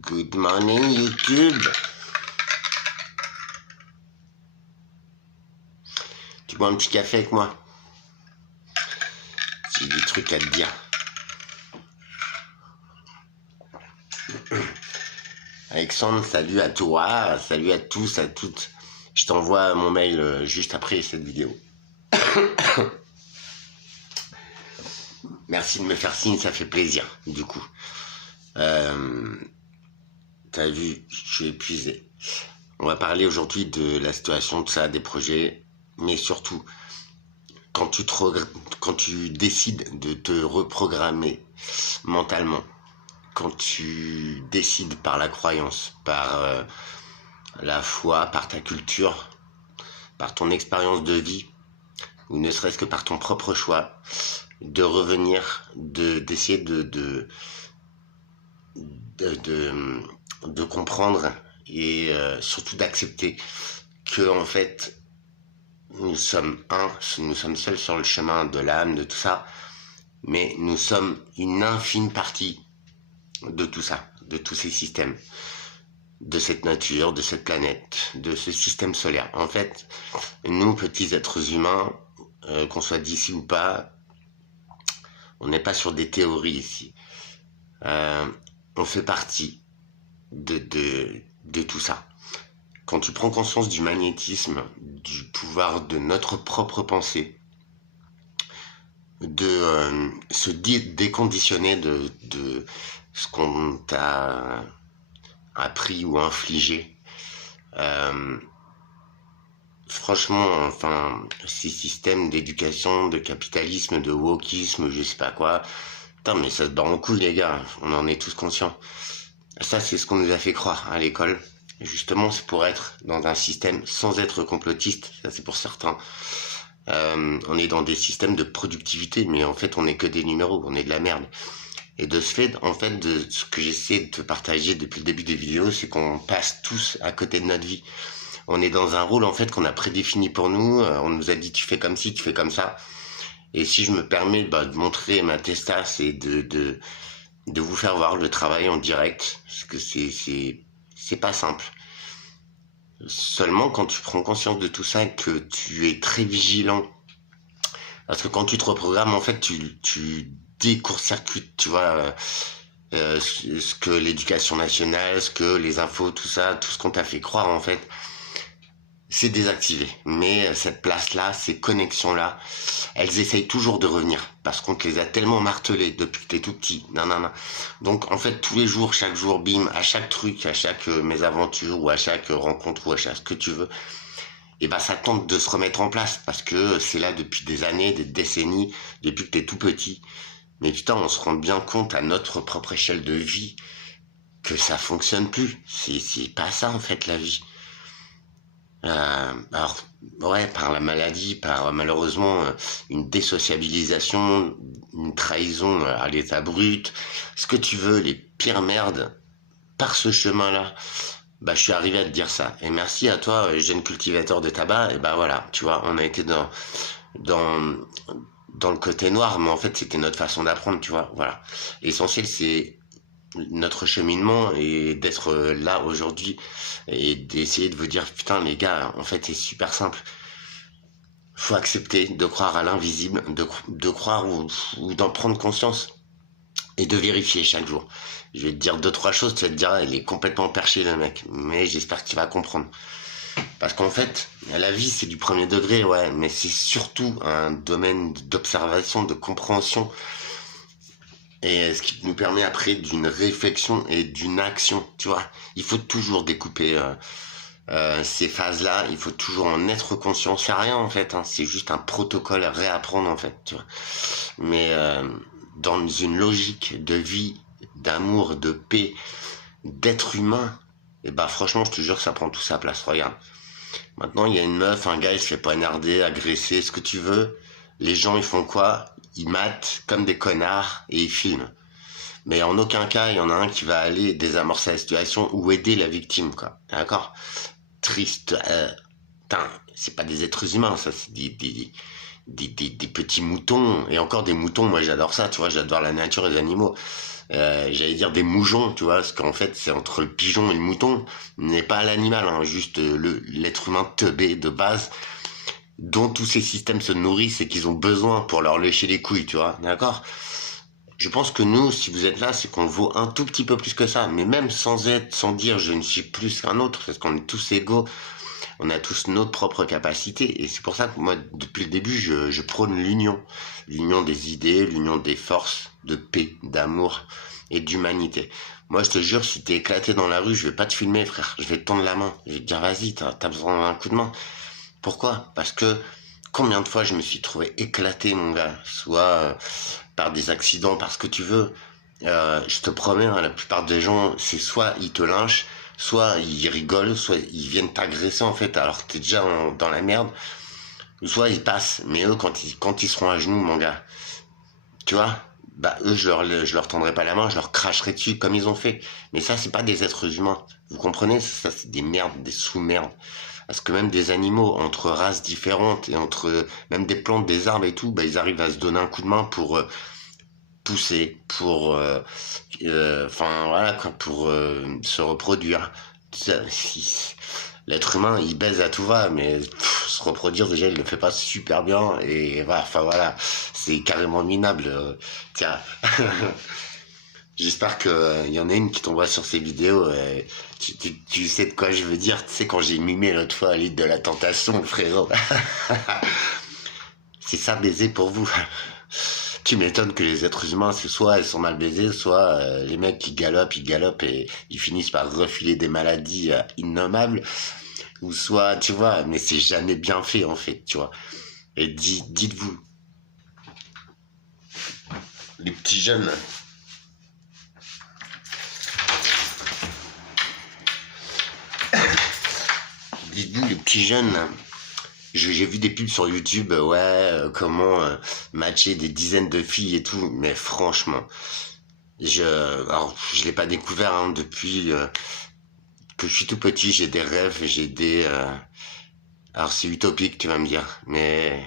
Good morning YouTube. Tu bois un petit café avec moi? J'ai des trucs à te dire. Alexandre, salut à toi, salut à tous, à toutes. Je t'envoie mon mail juste après cette vidéo. Merci de me faire signe, ça fait plaisir, du coup. T'as vu, je suis épuisé. On va parler aujourd'hui de la situation, de ça, des projets, mais surtout, quand tu décides de te reprogrammer mentalement, quand tu décides par la croyance, par la foi, par ta culture, par ton expérience de vie, ou ne serait-ce que par ton propre choix, de revenir, d'essayer de comprendre et surtout d'accepter que en fait nous sommes seuls sur le chemin de l'âme, de tout ça, mais nous sommes une infime partie de tout ça, de tous ces systèmes, de cette nature, de cette planète, de ce système solaire. En fait, nous petits êtres humains, qu'on soit d'ici ou pas, on n'est pas sur des théories ici. On fait partie de tout ça. Quand tu prends conscience du magnétisme, du pouvoir de notre propre pensée, de se déconditionner de ce qu'on t'a appris ou infligé, franchement, enfin, ces systèmes d'éducation, de capitalisme, de wokisme, je sais pas quoi, putain, mais ça se bat en couille les gars, on en est tous conscients. Ça, c'est ce qu'on nous a fait croire à l'école. Justement, c'est pour être dans un système sans être complotiste, ça c'est pour certains. On est dans des systèmes de productivité, mais en fait, on n'est que des numéros, on est de la merde. Et de ce fait, en fait, de ce que j'essaie de te partager depuis le début des vidéos, c'est qu'on passe tous à côté de notre vie. On est dans un rôle, en fait, qu'on a prédéfini pour nous. On nous a dit, tu fais comme ci, tu fais comme ça. Et si je me permets de montrer ma testasse et de vous faire voir le travail en direct, parce que c'est pas simple. Seulement quand tu prends conscience de tout ça et que tu es très vigilant, parce que quand tu te reprogrammes, en fait, tu décourt-circuites, tu vois, ce que l'éducation nationale, ce que les infos, tout ça, tout ce qu'on t'a fait croire, en fait, c'est désactivé. Mais cette place-là, ces connexions-là, elles essayent toujours de revenir parce qu'on te les a tellement martelées depuis que t'es tout petit. Nanana. Donc en fait, tous les jours, chaque jour, bim, à chaque truc, à chaque mésaventure ou à chaque rencontre ou à chaque ce que tu veux, et ben ça tente de se remettre en place parce que c'est là depuis des années, des décennies, depuis que t'es tout petit. Mais putain, on se rend bien compte à notre propre échelle de vie que ça fonctionne plus. C'est pas ça en fait la vie. Alors, ouais, par la maladie, par malheureusement une désociabilisation, une trahison à l'état brut, ce que tu veux, les pires merdes, par ce chemin-là, bah je suis arrivé à te dire ça. Et merci à toi, jeune cultivateur de tabac, et bah voilà, tu vois, on a été dans, dans le côté noir, mais en fait c'était notre façon d'apprendre, tu vois, voilà. L'essentiel c'est notre cheminement et d'être là aujourd'hui et d'essayer de vous dire putain les gars en fait c'est super simple, faut accepter de croire à l'invisible, de croire ou d'en prendre conscience et de vérifier chaque jour. Je vais te dire deux trois choses, tu vas te dire il est complètement perché le mec, mais j'espère que tu vas comprendre parce qu'en fait la vie c'est du premier degré, ouais, mais c'est surtout un domaine d'observation, de compréhension, et ce qui nous permet après d'une réflexion et d'une action, tu vois. Il faut toujours découper ces phases-là, il faut toujours en être conscient. C'est rien en fait, hein. C'est juste un protocole à réapprendre en fait, tu vois. Mais dans une logique de vie, d'amour, de paix, d'être humain, et bah franchement, je te jure, ça prend tout sa place. Regarde. Maintenant, il y a une meuf, un gars, il se fait poignarder, agresser, ce que tu veux. Les gens, ils font quoi? Ils matent comme des connards et ils filment. Mais en aucun cas, il y en a un qui va aller désamorcer la situation ou aider la victime, quoi. D'accord? Triste. Putain, c'est pas des êtres humains, ça, c'est des petits moutons. Et encore des moutons, moi j'adore ça, tu vois, j'adore la nature et les animaux. J'allais dire des moujons, tu vois, parce qu'en fait c'est entre le pigeon et le mouton, n'est pas l'animal, hein, juste l'être humain teubé de base, dont tous ces systèmes se nourrissent et qu'ils ont besoin pour leur lécher les couilles, tu vois, d'accord? Je pense que nous, si vous êtes là, c'est qu'on vaut un tout petit peu plus que ça, mais même sans dire je ne suis plus qu'un autre, parce qu'on est tous égaux, on a tous notre propre capacité, et c'est pour ça que moi, depuis le début, je prône l'union. L'union des idées, l'union des forces, de paix, d'amour et d'humanité. Moi, je te jure, si t'es éclaté dans la rue, je vais pas te filmer, frère. Je vais te tendre la main. Je vais te dire, vas-y, t'as besoin d'un coup de main. Pourquoi? Parce que combien de fois je me suis trouvé éclaté, mon gars, soit par des accidents, par ce que tu veux. Je te promets, hein, la plupart des gens, c'est soit ils te lynchent, soit ils rigolent, soit ils viennent t'agresser en fait, alors que t'es déjà dans la merde, soit ils passent. Mais eux, quand ils seront à genoux, mon gars, tu vois, bah eux, je leur tendrai pas la main, je leur cracherai dessus comme ils ont fait. Mais ça, c'est pas des êtres humains. Vous comprenez? Ça, c'est des merdes, des sous-merdes. Parce que même des animaux, entre races différentes et entre même des plantes, des arbres et tout, bah ils arrivent à se donner un coup de main pour pousser, pour enfin voilà quoi, pour se reproduire. L'être humain il baise à tout va, mais se reproduire déjà il le fait pas super bien, et voilà, enfin voilà, c'est carrément minable, tiens. J'espère que y en a une qui tombera sur ces vidéos. Tu sais de quoi je veux dire, tu sais quand j'ai mimé l'autre fois à l'île de la tentation, frérot. C'est ça baiser pour vous. Tu m'étonnes que les êtres humains, c'est soit ils sont mal baisés, soit les mecs qui ils galopent et ils finissent par refiler des maladies innommables, ou soit, tu vois, mais c'est jamais bien fait en fait, tu vois. Et dites-vous, les petits jeunes, dites-vous les petits jeunes, j'ai vu des pubs sur YouTube, ouais, comment matcher des dizaines de filles et tout, mais franchement, alors je l'ai pas découvert hein, depuis que je suis tout petit, j'ai des rêves, j'ai des, alors c'est utopique, tu vas me dire, mais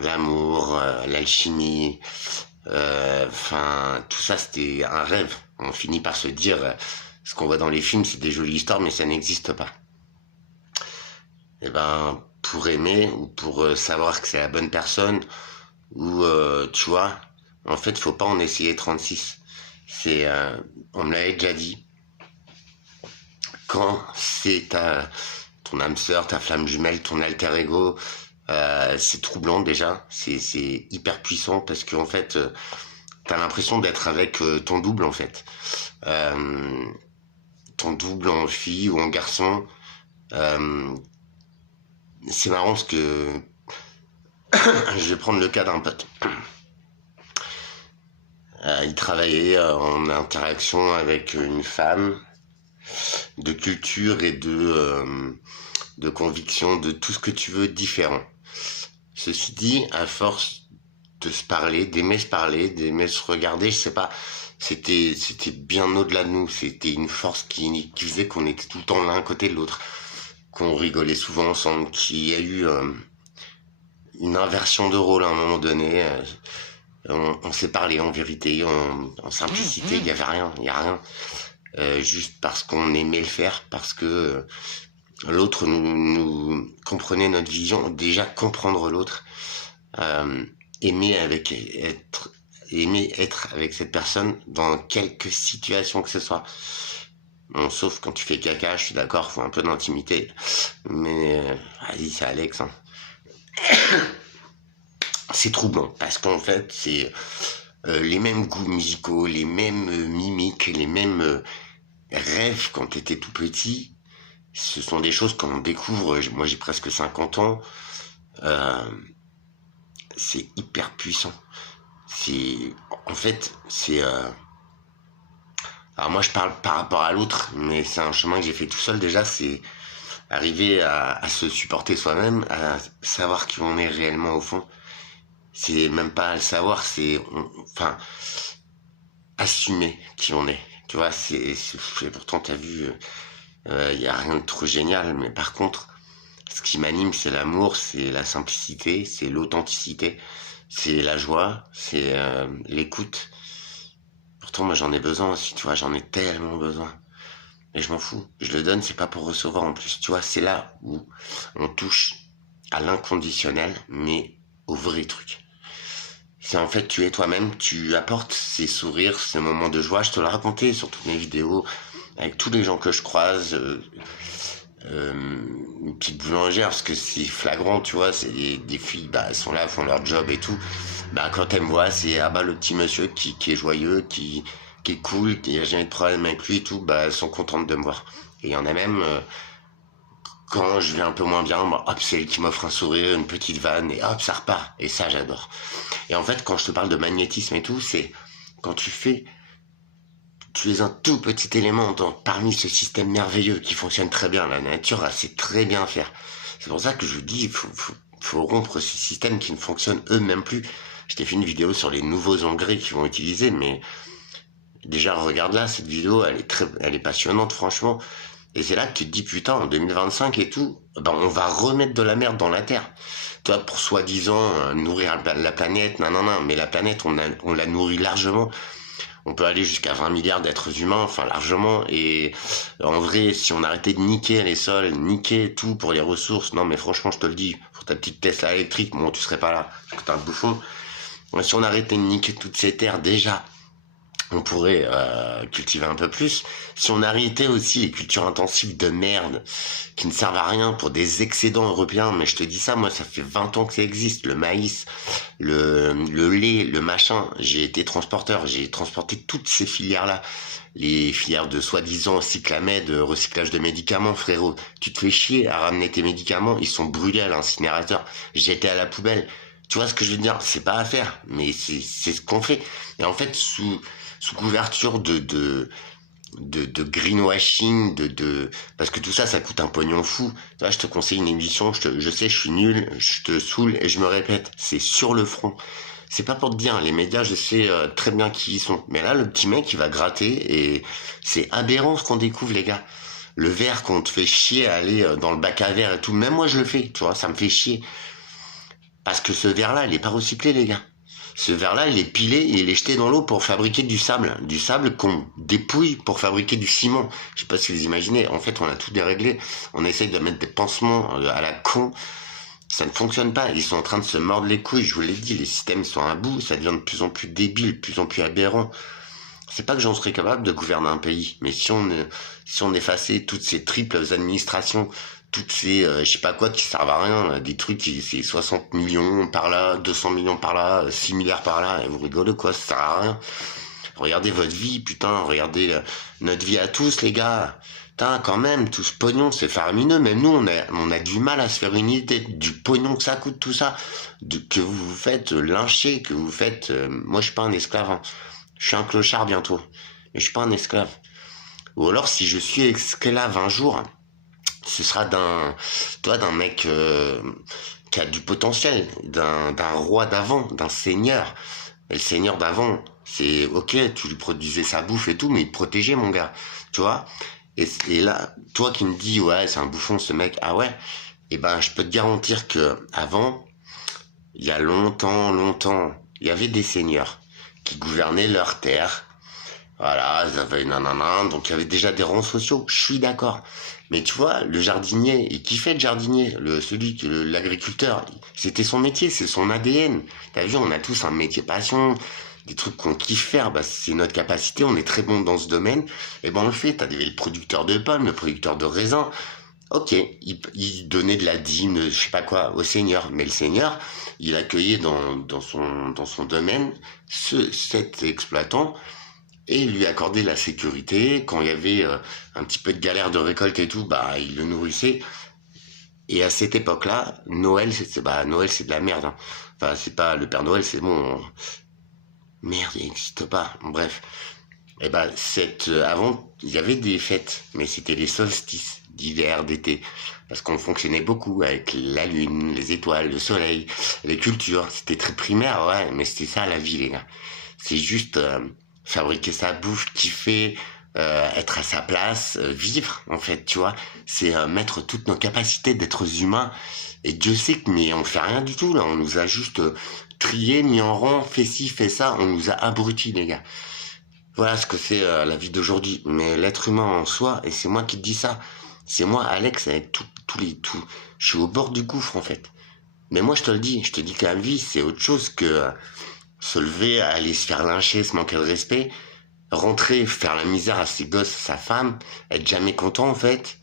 l'amour, l'alchimie, enfin tout ça c'était un rêve. On finit par se dire, ce qu'on voit dans les films, c'est des jolies histoires, mais ça n'existe pas. Et ben pour aimer ou pour savoir que c'est la bonne personne, ou tu vois, en fait faut pas en essayer 36. C'est, on me l'avait déjà dit, quand c'est ton âme sœur, ta flamme jumelle, ton alter ego, c'est troublant déjà, c'est hyper puissant parce qu'en fait, t'as l'impression d'être avec ton double en fait, euh, ton double en fille ou en garçon. Euh, c'est marrant parce que je vais prendre le cas d'un pote. Il travaillait en interaction avec une femme de culture et de conviction, de tout ce que tu veux différent. Ceci dit, à force de se parler, d'aimer se regarder, je sais pas, c'était bien au-delà de nous. C'était une force qui faisait qu'on était tout le temps l'un à côté de l'autre, qu'on rigolait souvent ensemble, qu'il y a eu une inversion de rôle à un moment donné. On s'est parlé en vérité, en simplicité, il y avait rien, il y a rien. Juste parce qu'on aimait le faire, parce que l'autre nous comprenait notre vision, déjà comprendre l'autre, euh, aimer être avec cette personne dans quelque situation que ce soit. Bon, sauf quand tu fais caca, je suis d'accord, faut un peu d'intimité, mais vas-y, c'est Alex, hein. C'est troublant parce qu'en fait c'est les mêmes goûts musicaux, les mêmes mimiques, les mêmes rêves quand t'étais tout petit. Ce sont des choses qu'on découvre. Moi j'ai presque 50 ans. euh, c'est hyper puissant. C'est en fait c'est alors moi je parle par rapport à l'autre, mais c'est un chemin que j'ai fait tout seul déjà. C'est arriver à se supporter soi-même, à savoir qui on est réellement au fond. C'est même pas à le savoir, enfin, assumer qui on est. Tu vois, pourtant t'as vu, y a rien de trop génial, mais par contre, ce qui m'anime, c'est l'amour, c'est la simplicité, c'est l'authenticité, c'est la joie, c'est l'écoute. Pourtant, moi, j'en ai besoin aussi, tu vois, j'en ai tellement besoin. Mais je m'en fous. Je le donne, c'est pas pour recevoir en plus. Tu vois, c'est là où on touche à l'inconditionnel, mais au vrai truc. C'est en fait tu es toi-même, tu apportes ces sourires, ces moments de joie. Je te l'ai raconté sur toutes mes vidéos, avec tous les gens que je croise. Une petite boulangère, parce que c'est flagrant, tu vois, c'est des filles, bah, elles sont là, elles font leur job et tout. Bah, quand elles me voient, c'est, ah bah, le petit monsieur qui est joyeux, qui est cool, qui a jamais de problème avec lui et tout, bah, elles sont contentes de me voir. Et il y en a même, quand je vais un peu moins bien, bah, hop, c'est elle qui m'offre un sourire, une petite vanne, et hop, ça repart. Et ça, j'adore. Et en fait, quand je te parle de magnétisme et tout, c'est quand tu es un tout petit élément parmi ce système merveilleux qui fonctionne très bien. La nature, elle sait très bien faire. C'est pour ça que je vous dis, faut rompre ces systèmes qui ne fonctionnent eux-mêmes plus. Je t'ai fait une vidéo sur les nouveaux engrais qu'ils vont utiliser, mais déjà, regarde là, cette vidéo, elle est passionnante, franchement. Et c'est là que tu te dis, putain, en 2025 et tout, ben, on va remettre de la merde dans la terre. Toi, pour soi-disant nourrir la planète, non, non, non, mais la planète, on la nourrit largement. On peut aller jusqu'à 20 milliards d'êtres humains, enfin largement. Et en vrai, si on arrêtait de niquer les sols, niquer tout pour les ressources, non mais franchement, je te le dis, pour ta petite Tesla électrique, bon, tu serais pas là, parce que t'es un bouffon. Si on arrêtait de niquer toutes ces terres, déjà, on pourrait cultiver un peu plus. Si on arrêtait aussi les cultures intensives de merde qui ne servent à rien pour des excédents européens, mais je te dis ça, moi ça fait 20 ans que ça existe, le maïs, le lait, le machin, j'ai été transporteur, j'ai transporté toutes ces filières-là, les filières de soi-disant cyclamède, recyclage de médicaments, frérot, tu te fais chier à ramener tes médicaments, ils sont brûlés à l'incinérateur, jetés à la poubelle. Tu vois ce que je veux dire? C'est pas à faire, mais c'est ce qu'on fait. Et en fait, sous couverture de greenwashing, parce que tout ça, ça coûte un pognon fou. Là, je te conseille une émission, je sais, je suis nul, je te saoule et je me répète, c'est sur le front. C'est pas pour te dire, les médias, je sais très bien qui ils sont. Mais là, le petit mec, il va gratter et c'est aberrant ce qu'on découvre, les gars. Le verre qu'on te fait chier à aller dans le bac à verre et tout, même moi je le fais, tu vois, ça me fait chier. Parce que ce verre-là, il est pas recyclé, les gars. Ce verre-là, il est pilé et il est jeté dans l'eau pour fabriquer du sable. Du sable qu'on dépouille pour fabriquer du ciment. Je sais pas si vous imaginez. En fait, on a tout déréglé. On essaye de mettre des pansements à la con. Ça ne fonctionne pas. Ils sont en train de se mordre les couilles. Je vous l'ai dit, les systèmes sont à bout. Ça devient de plus en plus débile, de plus en plus aberrant. C'est pas que j'en serais capable de gouverner un pays, mais si on effaçait toutes ces triples administrations, toutes ces je sais pas quoi qui servent à rien, là, des trucs qui c'est 60 millions par là, 200 millions par là, 6 milliards par là, et vous rigolez quoi, ça sert à rien. Regardez votre vie, putain, regardez notre vie à tous les gars. Putain, quand même, tout ce pognon, c'est faramineux. Même nous, on a du mal à se faire une idée du pognon que ça coûte, tout ça. Que vous vous faites lyncher, que vous faites... moi, je suis pas un esclave, hein. Je suis un clochard bientôt. Mais je suis pas un esclave. Ou alors, si je suis esclave un jour, ce sera d'un mec qui a du potentiel, d'un roi d'avant, d'un seigneur. Et le seigneur d'avant, c'est ok, tu lui produisais sa bouffe et tout, mais il te protégeait, mon gars. Tu vois? Et là, toi qui me dis, ouais, c'est un bouffon ce mec, ah ouais, eh ben, je peux te garantir que avant, il y a longtemps, longtemps, il y avait des seigneurs qui gouvernaient leur terre. Voilà, ils avaient nanana, donc il y avait déjà des rangs sociaux, je suis d'accord. Mais tu vois, le jardinier, et qui fait le jardinier? L'agriculteur, c'était son métier, c'est son ADN. T'as vu, on a tous un métier passion, des trucs qu'on kiffe faire, bah, c'est notre capacité, on est très bon dans ce domaine, et ben on le fait. T'as le producteur de pommes, le producteur de raisins. Ok, il donnait de la dîme, je sais pas quoi, au seigneur. Mais le seigneur, il accueillait dans son domaine cet exploitant et lui accordait la sécurité. Quand il y avait un petit peu de galère de récolte et tout, bah il le nourrissait. Et à cette époque-là, Noël, Noël c'est de la merde, hein. Enfin, c'est pas le Père Noël, c'est bon. Merde, il n'existe pas. Bref. Et ben avant, il y avait des fêtes, mais c'était les solstices d'hiver, d'été, parce qu'on fonctionnait beaucoup avec la lune, les étoiles, le soleil, les cultures. C'était très primaire, ouais, mais c'était ça la vie, les gars. C'est juste fabriquer sa bouffe, kiffer, être à sa place, vivre, en fait, tu vois. C'est mettre toutes nos capacités d'êtres humains. Et Dieu sait que, mais on fait rien du tout, là. On nous a juste trié, mis en rang, fait ci, fait ça. On nous a abrutis, les gars. Voilà ce que c'est la vie d'aujourd'hui. Mais l'être humain en soi, et c'est moi qui te dis ça, c'est moi, Alex, avec tout. Je suis au bord du gouffre, en fait. Mais moi, je te dis que la vie, c'est autre chose que se lever, aller se faire lyncher, se manquer de respect, rentrer, faire la misère à ses gosses, à sa femme, être jamais content, en fait.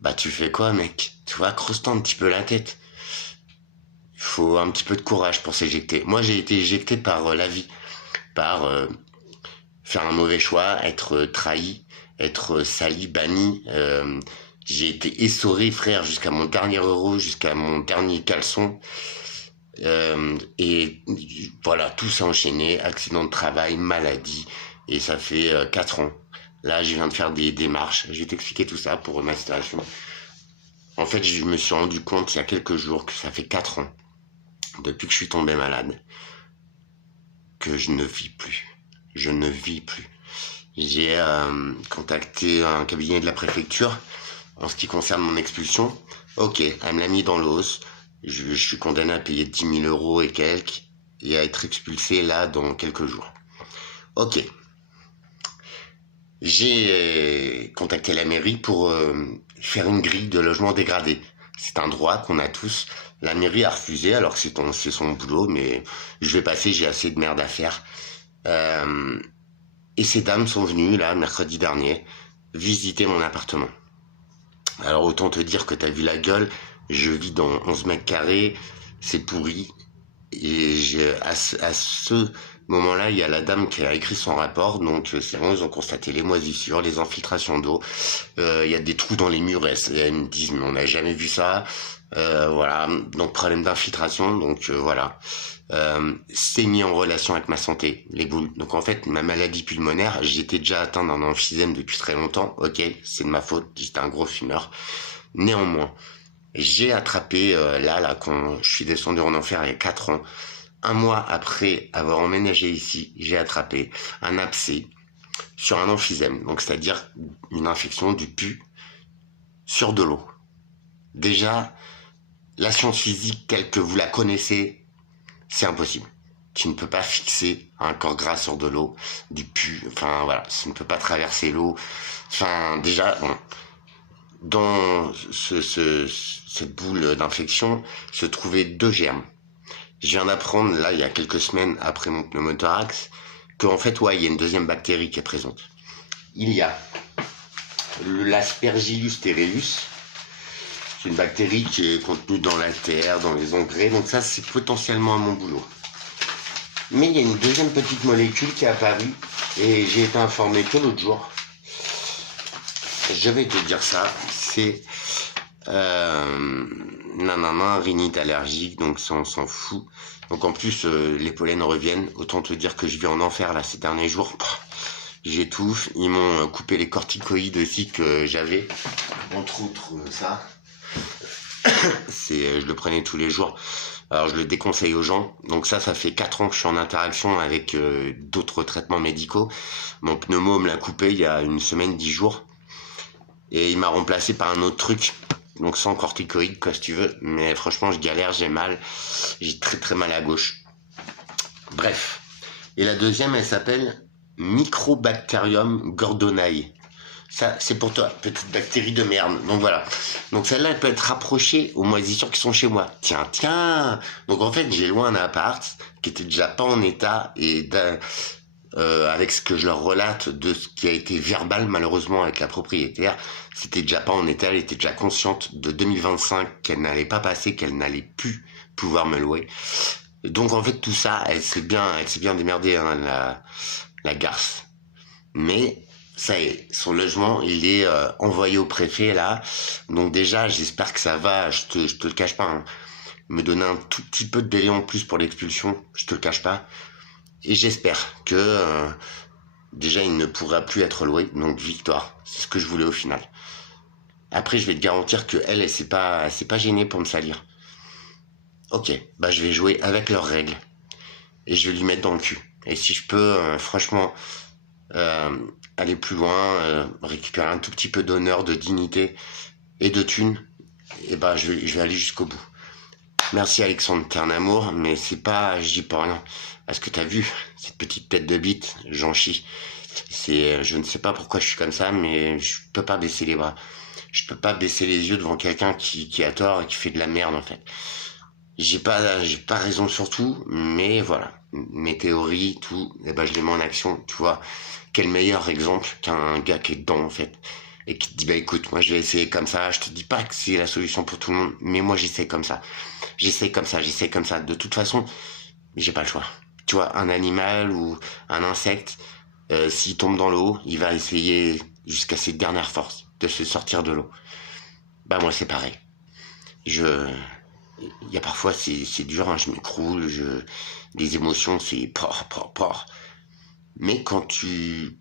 Bah, tu fais quoi, mec? Tu vois, creuse-toi un petit peu la tête. Il faut un petit peu de courage pour s'éjecter. Moi, j'ai été éjecté par la vie, par faire un mauvais choix, être trahi, être sali, banni. J'ai été essoré, frère, jusqu'à mon dernier euro, jusqu'à mon dernier caleçon. Et voilà, tout s'est enchaîné, accident de travail, maladie, et ça fait 4 ans. Là, je viens de faire des démarches. Je vais t'expliquer tout ça pour ma situation. En fait, je me suis rendu compte il y a quelques jours que ça fait 4 ans, depuis que je suis tombé malade, que je ne vis plus. Je ne vis plus. J'ai contacté un cabinet de la préfecture en ce qui concerne mon expulsion. Ok, elle me l'a mis dans l'os. Je suis condamné à payer 10 000 euros et quelques et à être expulsé là dans quelques jours. Ok. J'ai contacté la mairie pour faire une grille de logement dégradé. C'est un droit qu'on a tous. La mairie a refusé alors que c'est son boulot, mais je vais passer, j'ai assez de merde à faire. Et ces dames sont venues, là, mercredi dernier, visiter mon appartement. Alors autant te dire que t'as vu la gueule, je vis dans 11 mètres carrés, c'est pourri. Et à ce moment-là, il y a la dame qui a écrit son rapport, donc c'est bon, ils ont constaté les moisissures, les infiltrations d'eau, il y a des trous dans les murs, et elles me disent, mais on n'a jamais vu ça, voilà, donc problème d'infiltration, donc voilà. C'est mis en relation avec ma santé, les boules. Donc en fait, ma maladie pulmonaire, j'étais déjà atteint d'un emphysème depuis très longtemps, ok, c'est de ma faute, j'étais un gros fumeur. Néanmoins, j'ai attrapé, là, quand je suis descendu en enfer il y a 4 ans, un mois après avoir emménagé ici, j'ai attrapé un abcès sur un emphysème, donc c'est-à-dire une infection du pus sur de l'eau. Déjà, la science physique telle que vous la connaissez, c'est impossible. Tu ne peux pas fixer un corps gras sur de l'eau, du pus, enfin voilà, ça ne peut pas traverser l'eau. Enfin déjà, bon, dans cette boule d'infection se trouvaient 2 germes. Je viens d'apprendre, là, il y a quelques semaines après mon pneumothorax, qu'en fait, ouais, il y a une deuxième bactérie qui est présente. Il y a l'Aspergillus sterilus. C'est une bactérie qui est contenue dans la terre, dans les engrais, donc ça, c'est potentiellement à mon boulot. Mais il y a une deuxième petite molécule qui est apparue, et j'ai été informé que l'autre jour. Je vais te dire ça, c'est Non, rhinite allergique, donc ça on s'en fout. Donc en plus les pollens reviennent, autant te dire que je vis en enfer là ces derniers jours. J'étouffe, ils m'ont coupé les corticoïdes aussi que j'avais, entre autres ça. Je le prenais tous les jours. Alors je le déconseille aux gens. Donc ça fait 4 ans que je suis en interaction avec d'autres traitements médicaux. Mon pneumo me l'a coupé il y a une semaine, 10 jours. Et il m'a remplacé par un autre truc. Donc sans corticoïdes, quoi, si tu veux. Mais franchement, je galère, j'ai mal. J'ai très très mal à gauche. Bref. Et la deuxième, elle s'appelle Microbacterium gordonii. Ça, c'est pour toi, petite bactérie de merde. Donc voilà. Donc celle-là, elle peut être rapprochée aux moisissures qui sont chez moi. Tiens. Donc en fait, j'ai loin un appart qui était déjà pas en état et avec ce que je leur relate de ce qui a été verbal malheureusement avec la propriétaire, c'était déjà pas en état, elle était déjà consciente de 2025 qu'elle n'allait pas passer, qu'elle n'allait plus pouvoir me louer. Donc en fait tout ça, elle s'est bien démerdée, hein, la garce. Mais ça y est, son logement il est envoyé au préfet là. Donc déjà j'espère que ça va, je te le cache pas, hein. Me donner un tout petit peu de délai en plus pour l'expulsion, je te le cache pas. Et j'espère que déjà il ne pourra plus être loué, donc victoire, c'est ce que je voulais au final. Après je vais te garantir que elle s'est pas gênée pour me salir. Ok, bah je vais jouer avec leurs règles et je vais lui mettre dans le cul. Et si je peux, franchement, aller plus loin, récupérer un tout petit peu d'honneur, de dignité et de thunes, et bah je vais aller jusqu'au bout. Merci Alexandre, t'es un amour, mais c'est pas, je dis pas rien. Est-ce que t'as vu cette petite tête de bite? J'en chie. Je ne sais pas pourquoi je suis comme ça, mais je peux pas baisser les bras. Je peux pas baisser les yeux devant quelqu'un qui a tort et qui fait de la merde en fait. J'ai pas raison sur tout, mais voilà. Mes théories, tout, et ben je les mets en action, tu vois. Quel meilleur exemple qu'un gars qui est dedans en fait. Et qui te dit bah écoute, moi je vais essayer comme ça, je te dis pas que c'est la solution pour tout le monde, mais moi j'essaie comme ça. J'essaie comme ça. De toute façon, j'ai pas le choix. Tu vois, un animal ou un insecte, s'il tombe dans l'eau, il va essayer jusqu'à ses dernières forces de se sortir de l'eau. Bah moi c'est pareil. Il y a parfois c'est dur, hein, je m'écroule, les émotions c'est por. Mais quand tu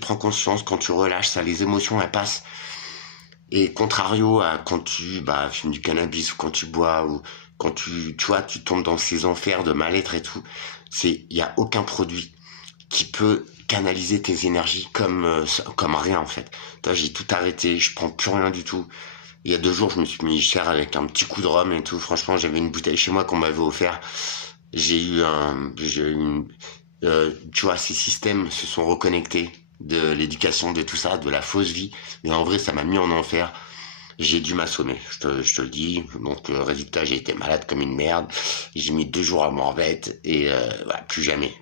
prends conscience, quand tu relâches ça, les émotions elles passent. Et contrario à quand tu fumes du cannabis ou quand tu bois ou quand tu vois, tu tombes dans ces enfers de mal-être et tout, il y a aucun produit qui peut canaliser tes énergies comme rien en fait. Toi, j'ai tout arrêté, je prends plus rien du tout. Il y a 2 jours, je me suis mis cher avec un petit coup de rhum et tout. Franchement, j'avais une bouteille chez moi qu'on m'avait offert. Tu vois, ces systèmes se sont reconnectés de l'éducation, de tout ça, de la fausse vie. Mais en vrai, ça m'a mis en enfer. J'ai dû m'assommer, je te le dis. Donc, résultat, j'ai été malade comme une merde. J'ai mis 2 jours à m'en remettre et voilà, plus jamais.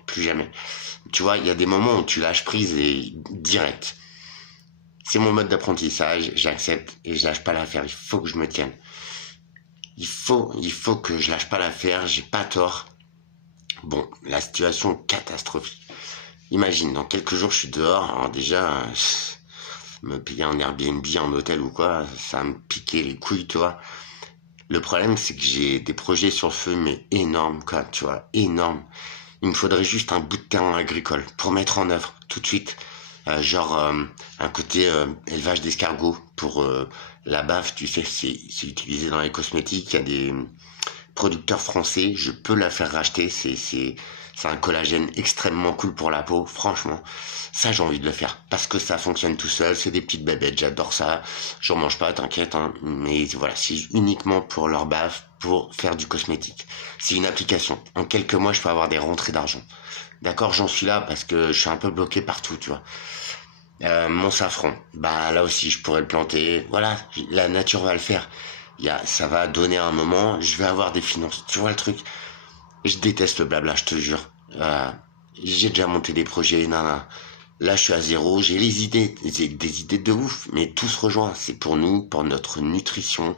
Tu vois, il y a des moments où tu lâches prise et direct. C'est mon mode d'apprentissage, j'accepte et je lâche pas l'affaire. Il faut que je me tienne. Il faut que je lâche pas l'affaire, j'ai pas tort. Bon, la situation est catastrophique. Imagine, dans quelques jours, je suis dehors. Alors déjà, me payer un Airbnb, un hôtel ou quoi, ça va me piquer les couilles, tu vois. Le problème, c'est que j'ai des projets sur le feu, mais énormes, quoi, tu vois, énormes. Il me faudrait juste un bout de terrain agricole pour mettre en œuvre tout de suite. Un côté élevage d'escargots pour la bave, tu sais, c'est utilisé dans les cosmétiques. Il y a des producteurs français, je peux la faire racheter. C'est un collagène extrêmement cool pour la peau, franchement. Ça, j'ai envie de le faire parce que ça fonctionne tout seul. C'est des petites bébêtes, j'adore ça. J'en mange pas, t'inquiète, hein, mais voilà, c'est uniquement pour leur bave, pour faire du cosmétique. C'est une application. En quelques mois, je peux avoir des rentrées d'argent. D'accord, j'en suis là parce que je suis un peu bloqué partout, tu vois. Mon safran, bah là aussi je pourrais le planter. Voilà, la nature va le faire. Ça va donner un moment, je vais avoir des finances. Tu vois le truc? Je déteste le blabla, je te jure. J'ai déjà monté des projets, nana. Là, je suis à zéro. J'ai des idées de ouf, mais tout se rejoint. C'est pour nous, pour notre nutrition,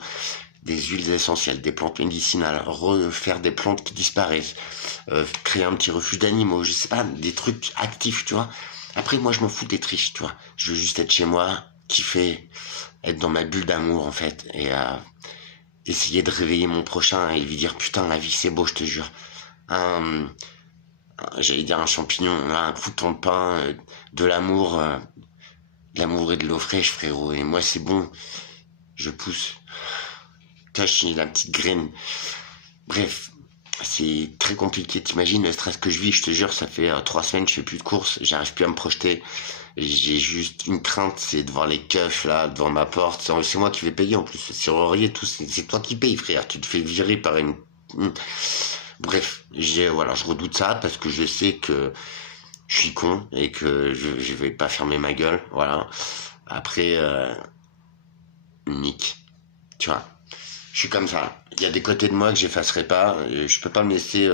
des huiles essentielles, des plantes médicinales, refaire des plantes qui disparaissent, créer un petit refuge d'animaux, je sais pas, des trucs actifs, tu vois. Après, moi, je m'en fous d'être riche, tu vois. Je veux juste être chez moi, kiffer, être dans ma bulle d'amour, en fait, et essayer de réveiller mon prochain et lui dire, putain, la vie, c'est beau, je te jure. Un, J'allais dire un champignon, un crouton de pain, de l'amour et de l'eau fraîche, frérot. Et moi, c'est bon, je pousse. Tâche la petite graine. Bref, c'est très compliqué. T'imagines le stress que je vis, je te jure, ça fait 3 semaines, je fais plus de courses, j'arrive plus à me projeter. J'ai juste une crainte, c'est de voir les keufs là, devant ma porte. C'est moi qui vais payer en plus. C'est Aurier, tout, c'est toi qui payes, frère. Tu te fais virer par une... Bref, voilà, je redoute ça parce que je sais que je suis con et que je vais pas fermer ma gueule, voilà. Après, nique, tu vois. Je suis comme ça. Il y a des côtés de moi que j'effacerai pas. Et je peux pas me laisser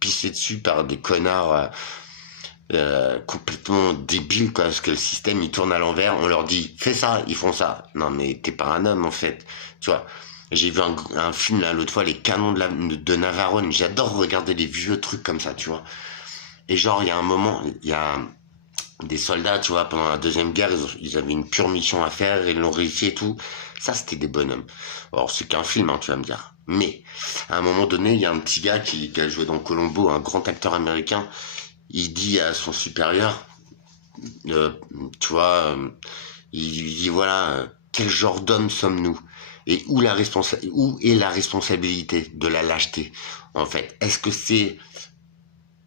pisser dessus par des connards complètement débiles, quoi. Parce que le système, il tourne à l'envers. On leur dit, fais ça, ils font ça. Non, mais t'es pas un homme, en fait. Tu vois. J'ai vu un film, là, l'autre fois, Les Canons de Navarone. J'adore regarder les vieux trucs comme ça, tu vois. Et genre, il y a un moment, il y a des soldats, tu vois, pendant la Deuxième Guerre, ils avaient une pure mission à faire, ils l'ont réussi et tout. Ça, c'était des bonhommes. Alors, c'est qu'un film, hein, tu vas me dire. Mais, à un moment donné, il y a un petit gars qui a joué dans Columbo, un grand acteur américain. Il dit à son supérieur, euh, tu vois, il lui dit, voilà, quel genre d'homme sommes-nous? Et où est la responsabilité de la lâcheté, en fait? Est-ce que c'est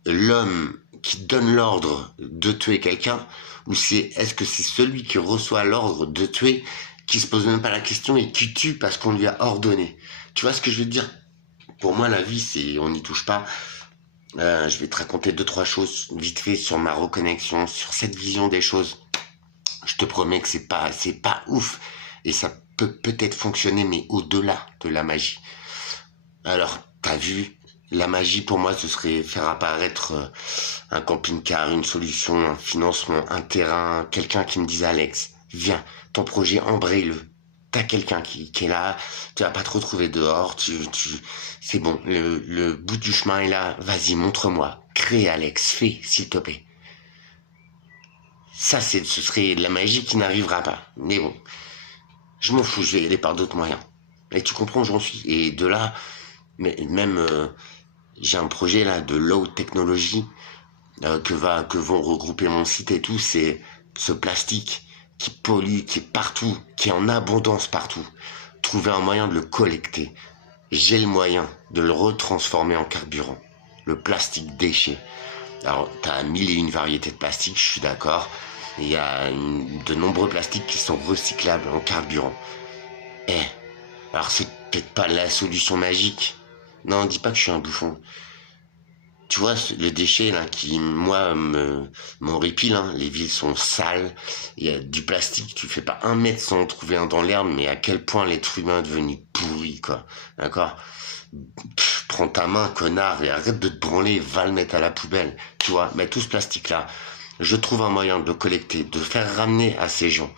l'homme qui donne l'ordre de tuer quelqu'un, ou est-ce que c'est celui qui reçoit l'ordre de tuer, qui se pose même pas la question et qui tue parce qu'on lui a ordonné? Tu vois ce que je veux dire? Pour moi, la vie, on n'y touche pas. Je vais te raconter 2, 3 choses vite fait sur ma reconnexion, sur cette vision des choses. Je te promets que c'est pas ouf, et ça peut peut-être fonctionner, mais au-delà de la magie. Alors, t'as vu, la magie pour moi, ce serait faire apparaître un camping-car, une solution, un financement, un terrain, quelqu'un qui me dise, Alex, viens, ton projet, embraye-le. T'as quelqu'un qui est là, tu vas pas te retrouver dehors, c'est bon, le bout du chemin est là, vas-y, montre-moi, crée, Alex, fais, s'il te plaît. Ça, ce serait la magie qui n'arrivera pas. Mais bon, je m'en fous, je vais y aller par d'autres moyens. Et tu comprends où j'en suis. Et de là, mais même, j'ai un projet là de low technologie que vont regrouper mon site et tout, c'est ce plastique qui pollue, qui est partout, qui est en abondance partout. Trouver un moyen de le collecter. J'ai le moyen de le retransformer en carburant. Le plastique déchet. Alors, t'as 1001 variétés de plastique, je suis d'accord. Il y a de nombreux plastiques qui sont recyclables en carburant. Eh, alors c'est peut-être pas la solution magique. Non, dis pas que je suis un bouffon. Tu vois, le déchet là qui, moi, m'horripile, hein. Les villes sont sales, il y a du plastique, tu fais pas 1 mètre sans en trouver un dans l'herbe, mais à quel point l'être humain est devenu pourri, quoi. D'accord? Prends ta main, connard, et arrête de te branler, va le mettre à la poubelle. Tu vois, mais tout ce plastique-là, je trouve un moyen de le collecter, de faire ramener à ces gens,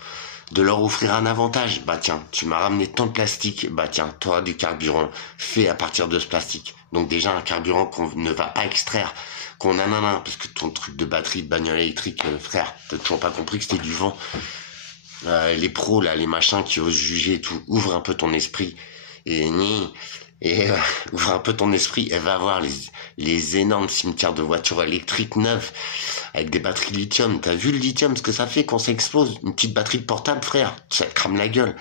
de leur offrir un avantage. Bah tiens, tu m'as ramené tant de plastique, bah tiens, tu auras du carburant fait à partir de ce plastique. Donc déjà un carburant qu'on ne va pas extraire, qu'on a nanana, parce que ton truc de batterie de bagnole électrique, frère, t'as toujours pas compris que c'était du vent. Les pros là, les machins qui osent juger et tout, ouvre un peu ton esprit et ouvre un peu ton esprit et va voir les énormes cimetières de voitures électriques neuves avec des batteries lithium. T'as vu le lithium, ce que ça fait quand ça explose? Une petite batterie de portable, frère, ça te crame la gueule.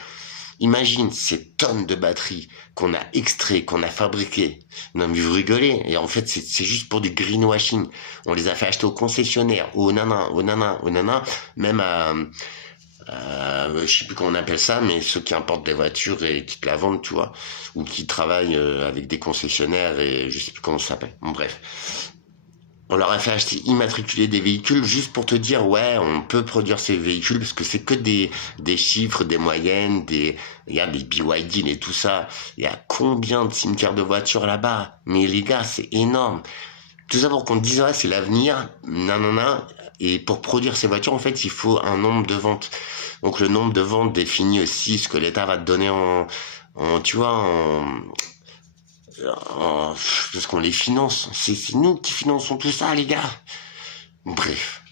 Imagine ces tonnes de batteries qu'on a extrait, qu'on a fabriquées. Non mais vous rigolez. Et en fait, c'est juste pour du greenwashing. On les a fait acheter aux concessionnaires, aux nanas, aux nanas, aux nanas, même à... je sais plus comment on appelle ça, mais ceux qui importent des voitures et qui te la vendent, tu vois, ou qui travaillent avec des concessionnaires et je sais plus comment ça s'appelle. Bon, bref. On leur a fait acheter, immatriculer des véhicules juste pour te dire, ouais, on peut produire ces véhicules parce que c'est que des chiffres, des moyennes, regarde, les BYD et tout ça. Il y a combien de cimetières de voitures là-bas? Mais les gars, c'est énorme. Tout ça pour qu'on te dise, ouais, c'est l'avenir, nanana. Et pour produire ces voitures, en fait, il faut un nombre de ventes. Donc le nombre de ventes définit aussi ce que l'État va te donner tu vois, parce qu'on les finance. C'est nous qui finançons tout ça, les gars. Bref.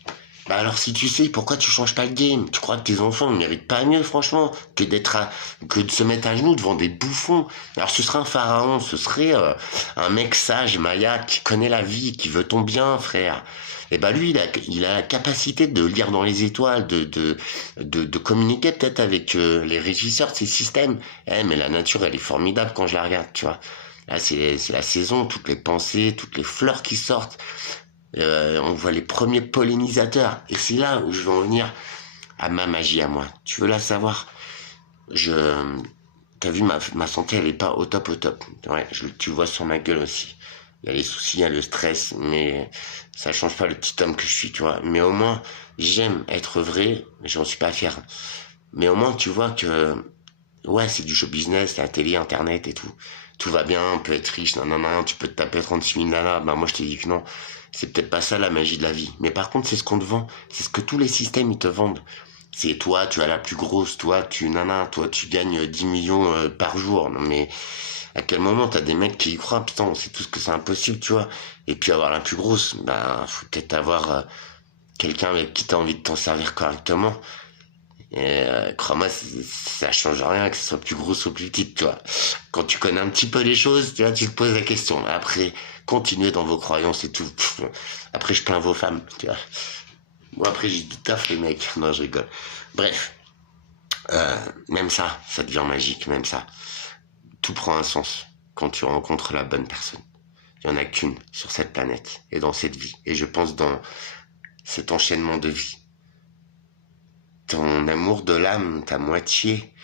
Bah alors si tu sais, pourquoi tu changes pas le game? Tu crois que tes enfants ne méritent pas mieux, franchement, que de se mettre à genoux devant des bouffons? Alors ce serait un pharaon, ce serait un mec sage, Maya, qui connaît la vie, qui veut ton bien, frère. Et bah lui, il a la capacité de lire dans les étoiles, de communiquer peut-être avec les régisseurs de ces systèmes. Eh, mais la nature, elle est formidable quand je la regarde, tu vois. Là, c'est la saison, toutes les pensées, toutes les fleurs qui sortent. On voit les premiers pollinisateurs. Et c'est là où je veux en venir à ma magie à moi. Tu veux la savoir? Je, T'as vu, ma santé, elle est pas au top au top. Ouais, tu le vois sur ma gueule aussi. Il y a les soucis, il y a le stress, mais ça change pas le petit homme que je suis, tu vois. Mais au moins, j'aime être vrai, j'en suis pas fier. Mais au moins, tu vois que, ouais, c'est du show business, la télé, internet et tout. Tout va bien, on peut être riche, non, non, non, tu peux te taper 36 000 nanas. Bah, moi, je t'ai dit que non. C'est peut-être pas ça la magie de la vie. Mais par contre, c'est ce qu'on te vend. C'est ce que tous les systèmes, ils te vendent. C'est toi, tu as la plus grosse, toi, tu gagnes 10 millions par jour. Non, mais à quel moment t'as des mecs qui y croient? Putain, on sait tous que c'est impossible, tu vois. Et puis avoir la plus grosse, bah, faut peut-être avoir quelqu'un avec qui t'as envie de t'en servir correctement. Et crois-moi, ça change rien que ce soit plus grosse ou plus petite, tu vois. Quand tu connais un petit peu les choses, tu vois, tu te poses la question. Après, continuez dans vos croyances et tout. Après, je plains vos femmes, tu vois. Moi, après, j'ai du taf, les mecs. Non, je rigole. Bref, même ça devient magique, même ça. Tout prend un sens quand tu rencontres la bonne personne. Il n'y en a qu'une sur cette planète et dans cette vie. Et je pense dans cet enchaînement de vie. Ton amour de l'âme, ta moitié,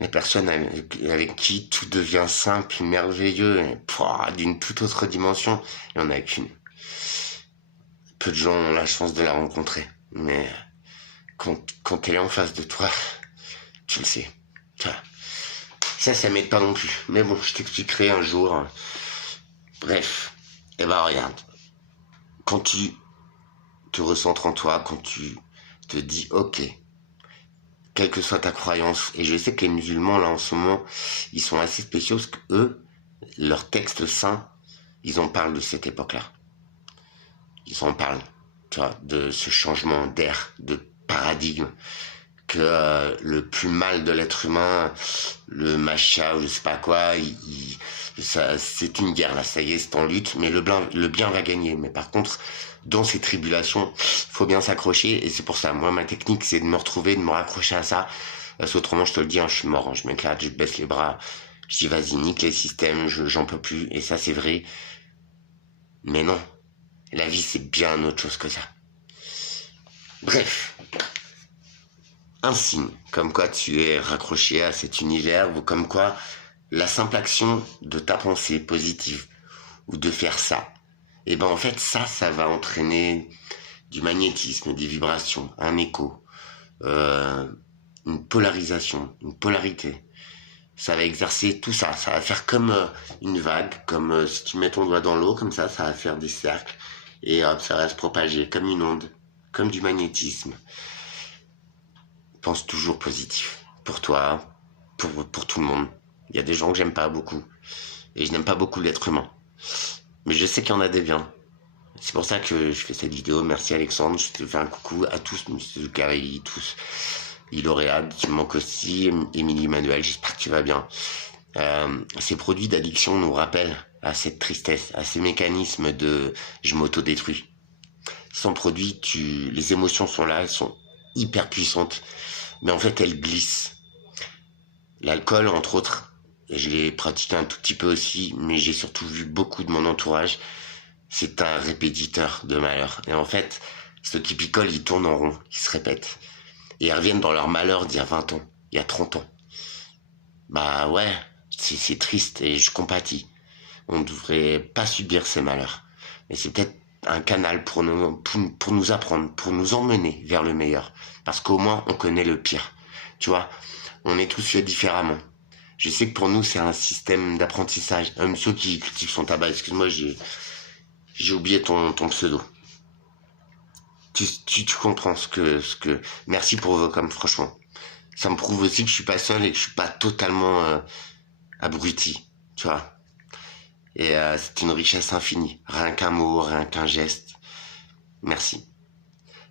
les personnes avec qui tout devient simple, merveilleux, et, d'une toute autre dimension, il n'y en a qu'une. Peu de gens ont la chance de la rencontrer, mais quand elle est en face de toi, tu le sais. Ça m'aide pas non plus. Mais bon, je t'expliquerai un jour. Bref, et bah regarde, quand tu te recentres en toi, quand tu te dis ok, quelle que soit ta croyance, et je sais que les musulmans là en ce moment, ils sont assez spéciaux parce que eux, leurs textes saints, ils en parlent de cette époque-là. Ils en parlent, tu vois, de ce changement d'air, de paradigme, que le plus mal de l'être humain, le macha ou je sais pas quoi, c'est une guerre là, ça y est, c'est en lutte, mais le bien va gagner. Mais par contre, dans ces tribulations, faut bien s'accrocher, et c'est pour ça, moi ma technique c'est de me retrouver, de me raccrocher à ça, parce qu'autrement je te le dis, hein, je suis mort, hein, je m'éclate, je baisse les bras, je dis vas-y, nique les systèmes, j'en peux plus, et ça c'est vrai, mais non, la vie c'est bien autre chose que ça. Bref, un signe, comme quoi tu es raccroché à cet univers, ou comme quoi la simple action de ta pensée positive, ou de faire ça, et ben en fait ça va entraîner du magnétisme, des vibrations, un écho, euh, une polarisation, une polarité. Ça va exercer tout ça, ça va faire comme une vague, comme si tu mets ton doigt dans l'eau, comme ça va faire des cercles, et hop, ça va se propager comme une onde, comme du magnétisme. Pense toujours positif. Pour toi, pour tout le monde. Il y a des gens que j'aime pas beaucoup. Et je n'aime pas beaucoup l'être humain. Mais je sais qu'il y en a des biens. C'est pour ça que je fais cette vidéo. Merci Alexandre. Je te fais un coucou à tous, Monsieur Zuccarelli, tous. Iloréal, qui me manque aussi, Émilie Manuel, j'espère que tu vas bien. Ces produits d'addiction nous rappellent à cette tristesse, à ces mécanismes de je m'auto-détruis. Sans produit, les émotions sont là, elles sont hyper puissantes, mais en fait elles glissent. L'alcool, entre autres, je l'ai pratiqué un tout petit peu aussi, mais j'ai surtout vu beaucoup de mon entourage, c'est un répétiteur de malheur. Et en fait, ceux qui picolent, ils tournent en rond, ils se répètent. Et ils reviennent dans leur malheur d'il y a 20 ans, il y a 30 ans. Bah ouais, c'est triste et je compatis. On ne devrait pas subir ces malheurs. Mais c'est peut-être un canal pour nous apprendre, pour nous emmener vers le meilleur. Parce qu'au moins, on connaît le pire. Tu vois, on est tous faits différemment. Je sais que pour nous, c'est un système d'apprentissage. Un monsieur qui cultive son tabac, excuse-moi, j'ai oublié ton pseudo. Tu comprends merci pour vos coms, franchement. Ça me prouve aussi que je suis pas seul et que je suis pas totalement abruti, tu vois. Et c'est une richesse infinie. Rien qu'un mot, rien qu'un geste. Merci.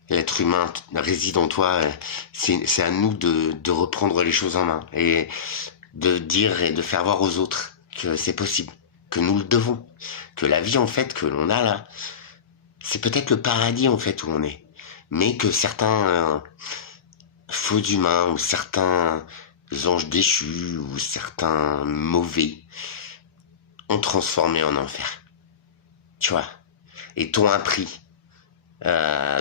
L'être humain réside en toi. C'est à nous de reprendre les choses en main et de dire et de faire voir aux autres que c'est possible, que nous le devons, que la vie en fait que l'on a là, c'est peut-être le paradis en fait où on est, mais que certains faux humains ou certains anges déchus ou certains mauvais ont transformé en enfer, tu vois, et t'ont appris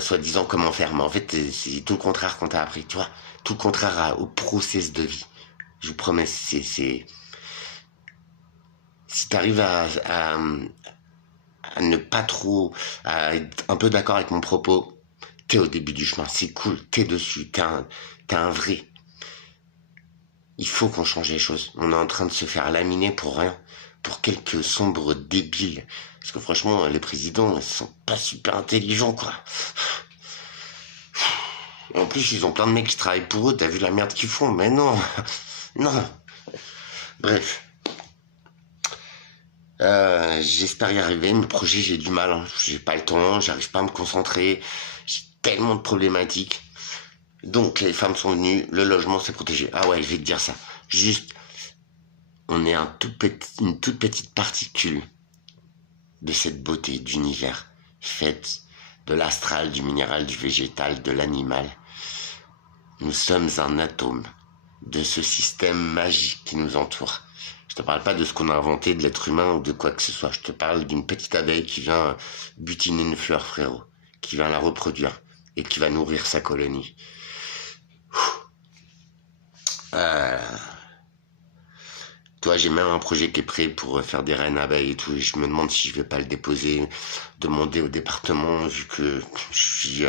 soi-disant comment faire, mais en fait c'est tout le contraire qu'on t'a appris, tu vois, tout le contraire au process de vie. Je vous promets, si t'arrives à ne pas trop, à être un peu d'accord avec mon propos, t'es au début du chemin, c'est cool, t'es dessus, t'es un vrai. Il faut qu'on change les choses. On est en train de se faire laminer pour rien, pour quelques sombres débiles. Parce que franchement, les présidents, ils sont pas super intelligents, quoi. Et en plus, ils ont plein de mecs qui travaillent pour eux, t'as vu la merde qu'ils font, mais non, non. Bref. J'espère y arriver. Mes projets, j'ai du mal, hein. J'ai pas le temps, j'arrive pas à me concentrer. J'ai tellement de problématiques. Donc, les femmes sont venues, le logement s'est protégé. Ah ouais, je vais te dire ça. Juste, on est une toute petite particule de cette beauté d'univers, faite de l'astral, du minéral, du végétal, de l'animal. Nous sommes un atome de ce système magique qui nous entoure. Je te parle pas de ce qu'on a inventé, de l'être humain ou de quoi que ce soit. Je te parle d'une petite abeille qui vient butiner une fleur, frérot, qui vient la reproduire et qui va nourrir sa colonie. Toi, j'ai même un projet qui est prêt pour faire des reines abeilles et tout, et je me demande si je vais pas le déposer, demander au département, vu que je suis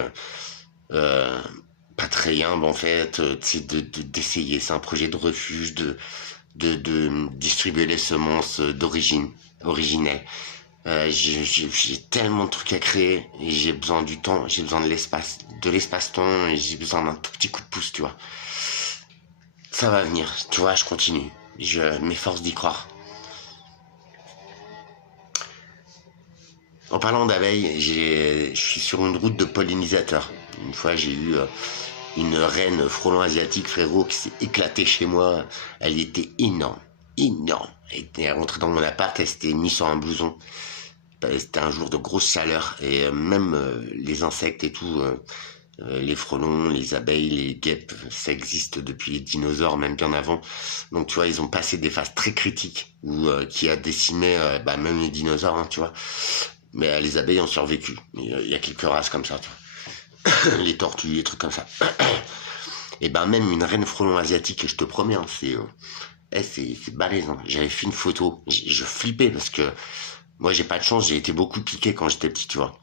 pas très humble en fait, c'est d'essayer. C'est un projet de refuge, de distribuer les semences d'origine, originelles. J'ai tellement de trucs à créer et j'ai besoin du temps, j'ai besoin de l'espace-temps et j'ai besoin d'un tout petit coup de pouce, tu vois. Ça va venir, tu vois, je continue. Je m'efforce d'y croire. En parlant d'abeilles, je suis sur une route de pollinisateur. Une fois, j'ai eu une reine frelon asiatique, frérot, qui s'est éclatée chez moi. Elle était énorme, énorme. Elle était rentrée dans mon appart, elle s'était mise sur un blouson. C'était un jour de grosse chaleur et même les insectes et tout, les frelons, les abeilles, les guêpes, ça existe depuis les dinosaures, même bien avant. Donc tu vois, ils ont passé des phases très critiques où qui a décimé même les dinosaures, hein, tu vois. Mais les abeilles ont survécu. Il y a quelques races comme ça, tu vois. Les tortues, les trucs comme ça. Et même une reine frelon asiatique, je te promets, hein, c'est balèze. Hein. J'avais fait une photo, je flippais parce que moi j'ai pas de chance, j'ai été beaucoup piqué quand j'étais petit, tu vois.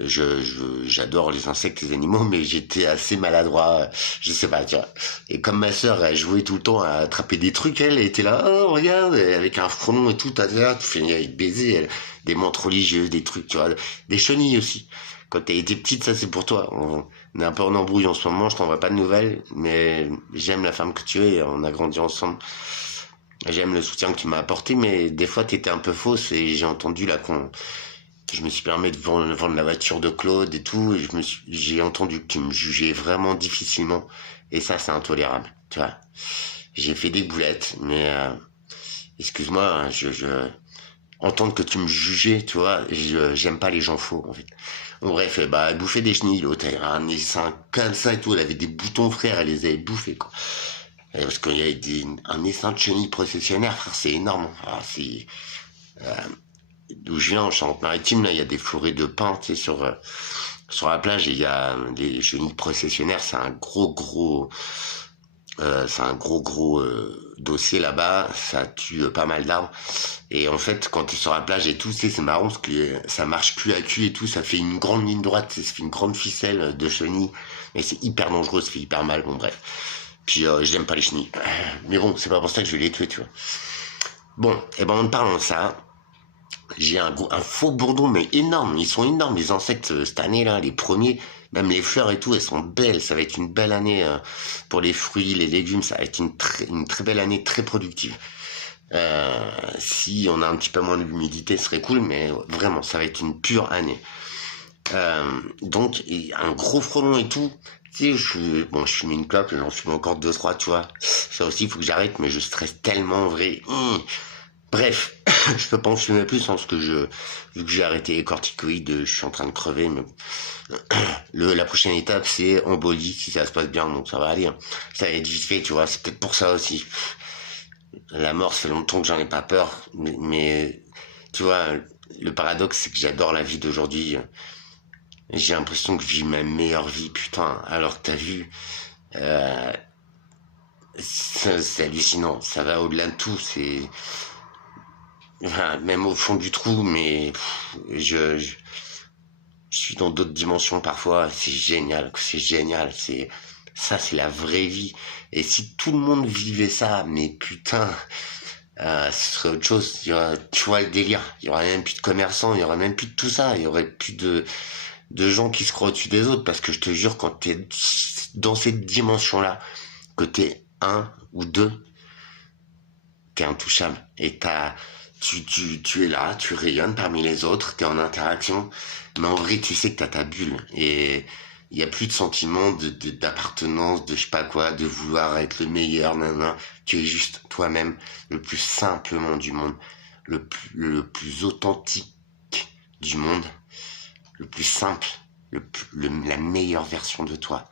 J'adore les insectes, les animaux, mais j'étais assez maladroit, je sais pas, tu vois. Et comme ma sœur, elle jouait tout le temps à attraper des trucs, elle était là, oh, regarde, avec un frelon et tout, tu finis avec baiser, des mantes religieuses, des trucs, tu vois, des chenilles aussi. Quand t'as été petite, ça c'est pour toi. On est un peu en embrouille en ce moment, je t'envoie pas de nouvelles, mais j'aime la femme que tu es, on a grandi ensemble. J'aime le soutien que tu m'as apporté, mais des fois t'étais un peu fausse et j'ai entendu là je me suis permis de vendre la voiture de Claude et tout, et j'ai entendu que tu me jugeais vraiment difficilement, et ça, c'est intolérable, tu vois. J'ai fait des boulettes, mais excuse-moi, hein, entendre que tu me jugeais, tu vois, j'aime pas les gens faux, en fait. Bon, bref, elle bouffait des chenilles, l'autre, elle a un essaim comme ça et tout, elle avait des boutons, frère, elle les avait bouffés, quoi. Et parce qu'il y a un essaim de chenilles processionnaires, frère, c'est énorme. Ah, d'où je viens, en Charente-Maritime, là, il y a des forêts de pins, tu sais, sur la plage, et il y a des chenilles processionnaires, c'est un gros dossier là-bas, ça tue pas mal d'arbres. Et en fait, quand tu es sur la plage et tout, c'est marrant parce que ça marche cul à cul et tout, ça fait une grande ligne droite, ça fait une grande ficelle de chenilles, et c'est hyper dangereux, ça fait hyper mal, bon bref. Puis j'aime pas les chenilles. Mais bon, c'est pas pour ça que je vais les tuer, tu vois. Bon, et en parlant de ça, j'ai un faux bourdon, mais énorme. Ils sont énormes, les insectes, cette année-là, les premiers. Même les fleurs et tout, elles sont belles. Ça va être une belle année pour les fruits, les légumes. Ça va être une très belle année, très productive. Si on a un petit peu moins d'humidité, ce serait cool, mais vraiment, ça va être une pure année. Donc, un gros frelon et tout. Tu sais, je fume une clope, j'en fume encore deux, trois, tu vois. Ça aussi, il faut que j'arrête, mais je stresse tellement, en vrai. Bref, je peux pas en fumer plus, hein, parce que vu que j'ai arrêté les corticoïdes, je suis en train de crever, mais la prochaine étape, c'est embolie, si ça se passe bien, donc ça va aller, hein. Ça va être vite fait, tu vois, c'est peut-être pour ça aussi. La mort, ça fait longtemps que j'en ai pas peur, mais tu vois, le paradoxe, c'est que j'adore la vie d'aujourd'hui. J'ai l'impression que je vis ma meilleure vie, putain. Alors que t'as vu, euh, c'est hallucinant. Ça va au-delà de tout. Enfin, même au fond du trou, mais je suis dans d'autres dimensions parfois. C'est génial, c'est génial. C'est la vraie vie. Et si tout le monde vivait ça, mais putain, ce serait autre chose. Tu vois le délire. Il y aurait même plus de commerçants, il y aurait même plus de tout ça. Il y aurait plus de gens qui se croient au-dessus des autres, parce que je te jure, quand t'es dans cette dimension-là, que t'es un ou deux, t'es intouchable. Et tu es là, tu rayonnes parmi les autres, t'es en interaction, mais en vrai, tu sais que t'as ta bulle. Et il y a plus de sentiment d'appartenance, de je sais pas quoi, de vouloir être le meilleur, nan. Tu es juste toi-même, le plus simplement du monde, le plus authentique du monde, le plus simple, la meilleure version de toi,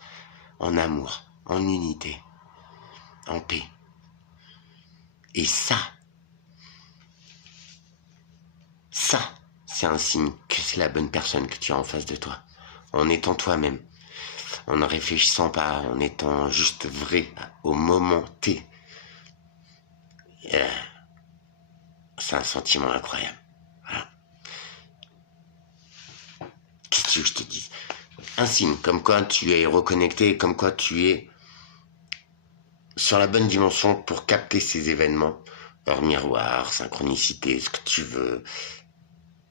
en amour, en unité, en paix. Et ça, c'est un signe que c'est la bonne personne que tu as en face de toi. En étant toi-même, en ne réfléchissant pas, en étant juste vrai au moment T. Euh, c'est un sentiment incroyable. Voilà. Qu'est-ce que tu veux que je te dise? Un signe, comme quoi tu es reconnecté, comme quoi tu es sur la bonne dimension pour capter ces événements, hors miroir, synchronicité, ce que tu veux,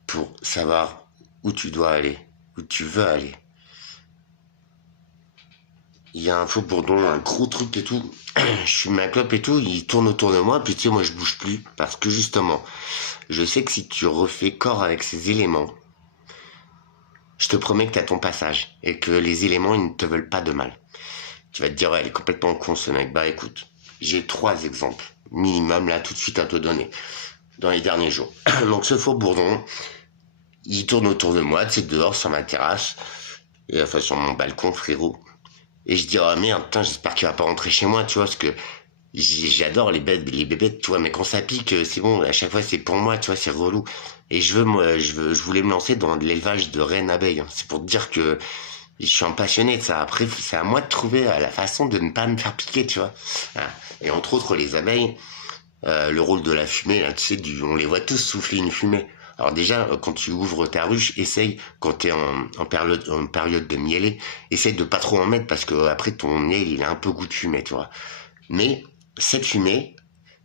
pour savoir où tu dois aller, où tu veux aller. Il y a un faux bourdon, un gros truc et tout. Je fume ma clope et tout, il tourne autour de moi, puis tu sais, moi je bouge plus, parce que justement, je sais que si tu refais corps avec ces éléments, je te promets que t'as ton passage, et que les éléments, ils ne te veulent pas de mal. Tu vas te dire, ouais, il est complètement con ce mec. Bah écoute, j'ai 3 exemples, minimum, là, tout de suite à te donner, dans les derniers jours. Donc ce faux bourdon, il tourne autour de moi, tu sais, dehors, sur ma terrasse, et enfin sur mon balcon, frérot. Et je dis, oh merde, putain, j'espère qu'il va pas rentrer chez moi, tu vois, parce que j'adore les bébêtes, tu vois, mais quand ça pique, c'est bon, à chaque fois c'est pour moi, tu vois, c'est relou. Et je voulais me lancer dans de l'élevage de reines abeilles, hein. C'est pour te dire que je suis un passionné de ça. Après, c'est à moi de trouver la façon de ne pas me faire piquer, tu vois. Voilà. Et entre autres, les abeilles, le rôle de la fumée, là, tu sais, on les voit tous souffler une fumée. Alors déjà, quand tu ouvres ta ruche, essaye, quand t'es en période de mieler, essaye de pas trop en mettre, parce que après ton miel, il a un peu goût de fumée, tu vois. Mais cette fumée,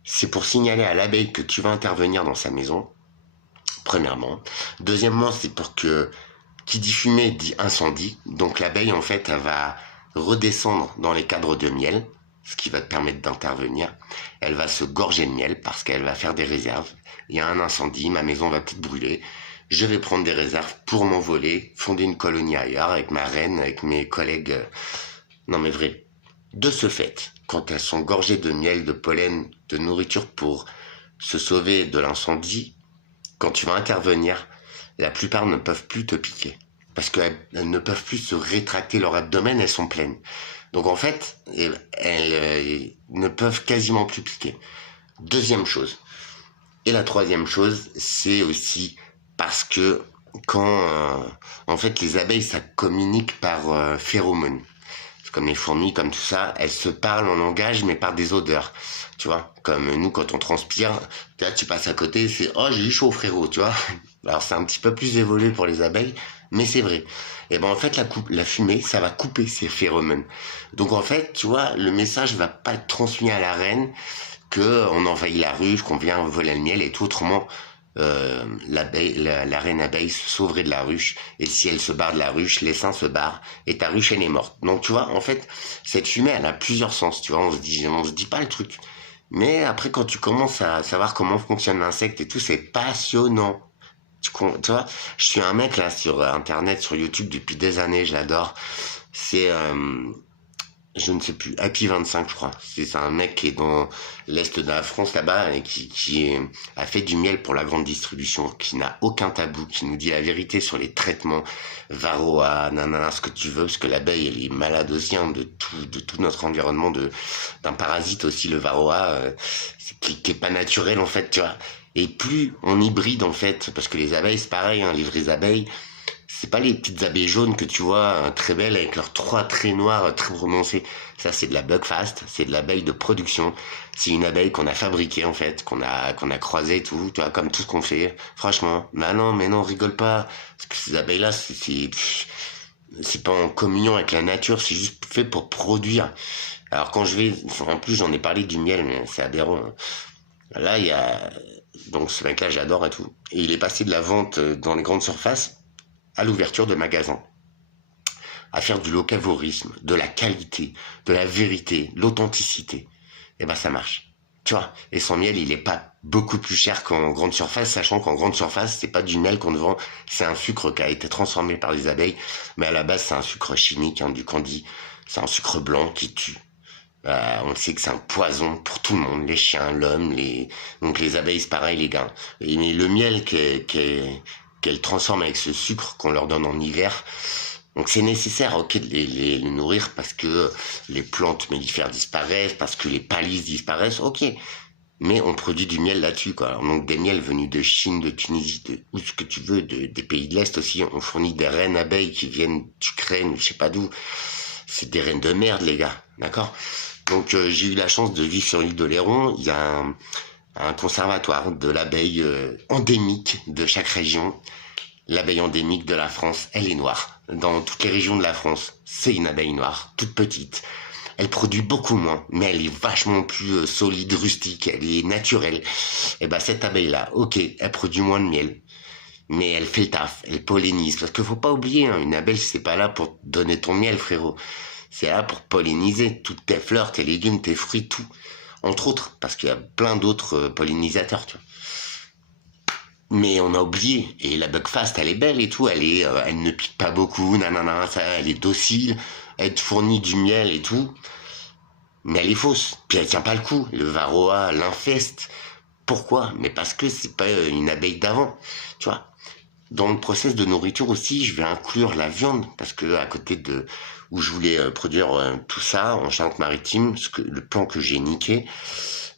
c'est pour signaler à l'abeille que tu vas intervenir dans sa maison, premièrement. Deuxièmement, c'est pour que, qui dit fumée dit incendie. Donc l'abeille, en fait, elle va redescendre dans les cadres de miel, ce qui va te permettre d'intervenir. Elle va se gorger de miel parce qu'elle va faire des réserves. Il y a un incendie, ma maison va peut-être brûler. Je vais prendre des réserves pour m'envoler, fonder une colonie ailleurs avec ma reine, avec mes collègues. Non mais vrai. De ce fait, quand elles sont gorgées de miel, de pollen, de nourriture pour se sauver de l'incendie, quand tu vas intervenir, la plupart ne peuvent plus te piquer. Parce qu'elles ne peuvent plus se rétracter leur abdomen, elles sont pleines. Donc en fait, elles ne peuvent quasiment plus piquer. Deuxième chose. Et la troisième chose, c'est aussi parce que quand, en fait, les abeilles, ça communique par phéromones. C'est comme les fourmis, comme tout ça, elles se parlent en langage, mais par des odeurs. Tu vois, comme nous, quand on transpire, là, tu passes à côté, c'est «Oh, j'ai eu chaud, frérot», tu vois. Alors, c'est un petit peu plus évolué pour les abeilles, mais c'est vrai. Et ben, en fait, la fumée, ça va couper ces phéromones. Donc, en fait, tu vois, le message va pas être transmis à la reine que on envahit la ruche, qu'on vient voler le miel et tout. Autrement, la reine abeille se sauverait de la ruche, et si elle se barre de la ruche, l'essaim se barre, et ta ruche, elle est morte. Donc, tu vois, en fait, cette fumée, elle a plusieurs sens, tu vois, on se dit pas le truc. Mais après, quand tu commences à savoir comment fonctionne l'insecte et tout, c'est passionnant. Tu vois, je suis un mec là sur Internet, sur YouTube depuis des années, je l'adore. C'est, je ne sais plus, Happy 25 je crois. C'est un mec qui est dans l'Est de la France là-bas et a fait du miel pour la grande distribution, qui n'a aucun tabou, qui nous dit la vérité sur les traitements, varroa, nanana, ce que tu veux, parce que l'abeille, elle est malade aussi, hein, de tout notre environnement, d'un parasite aussi, le varroa, qui est pas naturel en fait, tu vois. Et plus on hybride en fait, parce que les abeilles, c'est pareil, hein, les vraies abeilles, c'est pas les petites abeilles jaunes que tu vois, très belles, avec leurs trois traits noirs très prononcés. Ça, c'est de la buckfast, c'est de l'abeille de production. C'est une abeille qu'on a fabriquée, en fait, qu'on a croisée et tout, tu vois, comme tout ce qu'on fait. Franchement, bah non, mais non, rigole pas. Parce que ces abeilles-là, c'est pas en communion avec la nature, c'est juste fait pour produire. Alors quand je vais, en plus j'en ai parlé du miel, mais c'est aberrant, hein. Là, il y a, donc ce mec-là, j'adore et tout. Et il est passé de la vente dans les grandes surfaces à l'ouverture de magasins, à faire du locavorisme, de la qualité, de la vérité, l'authenticité. Et ben ça marche. Tu vois, et son miel, il est pas beaucoup plus cher qu'en grande surface, sachant qu'en grande surface, c'est pas du miel qu'on te vend, c'est un sucre qui a été transformé par les abeilles, mais à la base, c'est un sucre chimique, hein, du candy. C'est un sucre blanc qui tue. On sait que c'est un poison pour tout le monde, les chiens, l'homme, donc les abeilles, c'est pareil, les gars. Et mais le miel qu'elles transforment avec ce sucre qu'on leur donne en hiver, donc c'est nécessaire, ok, de les nourrir parce que les plantes mellifères disparaissent, parce que les palissses disparaissent, ok. Mais on produit du miel là-dessus, quoi. Alors, donc des miels venus de Chine, de Tunisie, de où ce que tu veux, des pays de l'Est aussi. On fournit des reines abeilles qui viennent d'Ukraine, je sais pas d'où. C'est des reines de merde, les gars, d'accord? Donc j'ai eu la chance de vivre sur l'île de Léron. Il y a un conservatoire de l'abeille endémique de chaque région. L'abeille endémique de la France, elle est noire. Dans toutes les régions de la France, c'est une abeille noire, toute petite. Elle produit beaucoup moins, mais elle est vachement plus solide, rustique, elle est naturelle. Et ben cette abeille-là, ok, elle produit moins de miel, mais elle fait le taf, elle pollinise. Parce qu'il faut pas oublier, hein, une abeille, c'est pas là pour te donner ton miel, frérot. C'est là pour polliniser toutes tes fleurs, tes légumes, tes fruits, tout. Entre autres, parce qu'il y a plein d'autres pollinisateurs, tu vois. Mais on a oublié. Et la buckfast, elle est belle et tout. Elle ne pique pas beaucoup, nanana, ça, elle est docile. Elle te fournit du miel et tout. Mais elle est fausse. Puis elle tient pas le coup. Le varroa l'infeste. Pourquoi? Mais parce que c'est pas une abeille d'avant. Tu vois. Dans le process de nourriture aussi, je vais inclure la viande. Parce que à côté de où je voulais produire tout ça en Charente-Maritime, le plan que j'ai niqué,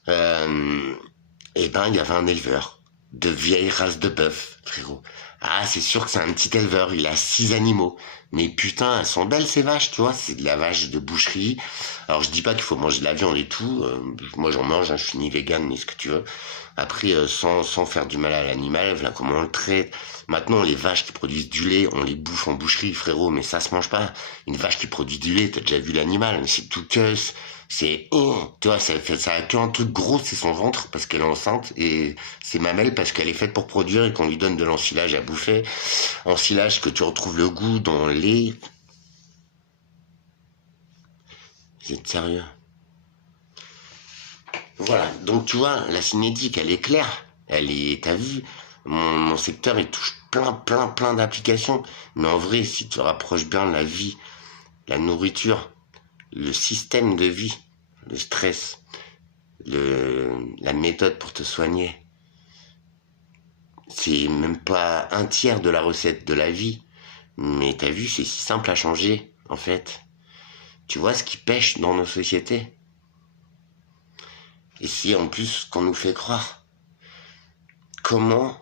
et ben il y avait un éleveur de vieilles races de bœuf, frérot. Ah, c'est sûr que c'est un petit éleveur, il a 6 animaux. Mais putain, elles sont belles ces vaches, tu vois, c'est de la vache de boucherie. Alors je dis pas qu'il faut manger de la viande et tout, moi j'en mange, hein, je suis ni vegan ni ce que tu veux. Après, sans faire du mal à l'animal, voilà comment on le traite. Maintenant, les vaches qui produisent du lait, on les bouffe en boucherie, frérot, mais ça se mange pas. Une vache qui produit du lait, t'as déjà vu l'animal, mais c'est tout queuse. Tu vois, ça a qu'un truc gros, c'est son ventre, parce qu'elle est enceinte, et ses mamelles, parce qu'elle est faite pour produire et qu'on lui donne de l'ensilage à bouffer. Ensilage que tu retrouves le goût dans le lait. Vous êtes sérieux? Voilà, donc tu vois, la cinétique, elle est claire. T'as vu, mon secteur, il touche plein d'applications. Mais en vrai, si tu te rapproches bien de la vie, la nourriture, le système de vie, le stress, la méthode pour te soigner, c'est même pas un tiers de la recette de la vie. Mais t'as vu, c'est si simple à changer, en fait. Tu vois ce qui pêche dans nos sociétés? Et si en plus qu'on nous fait croire. Comment,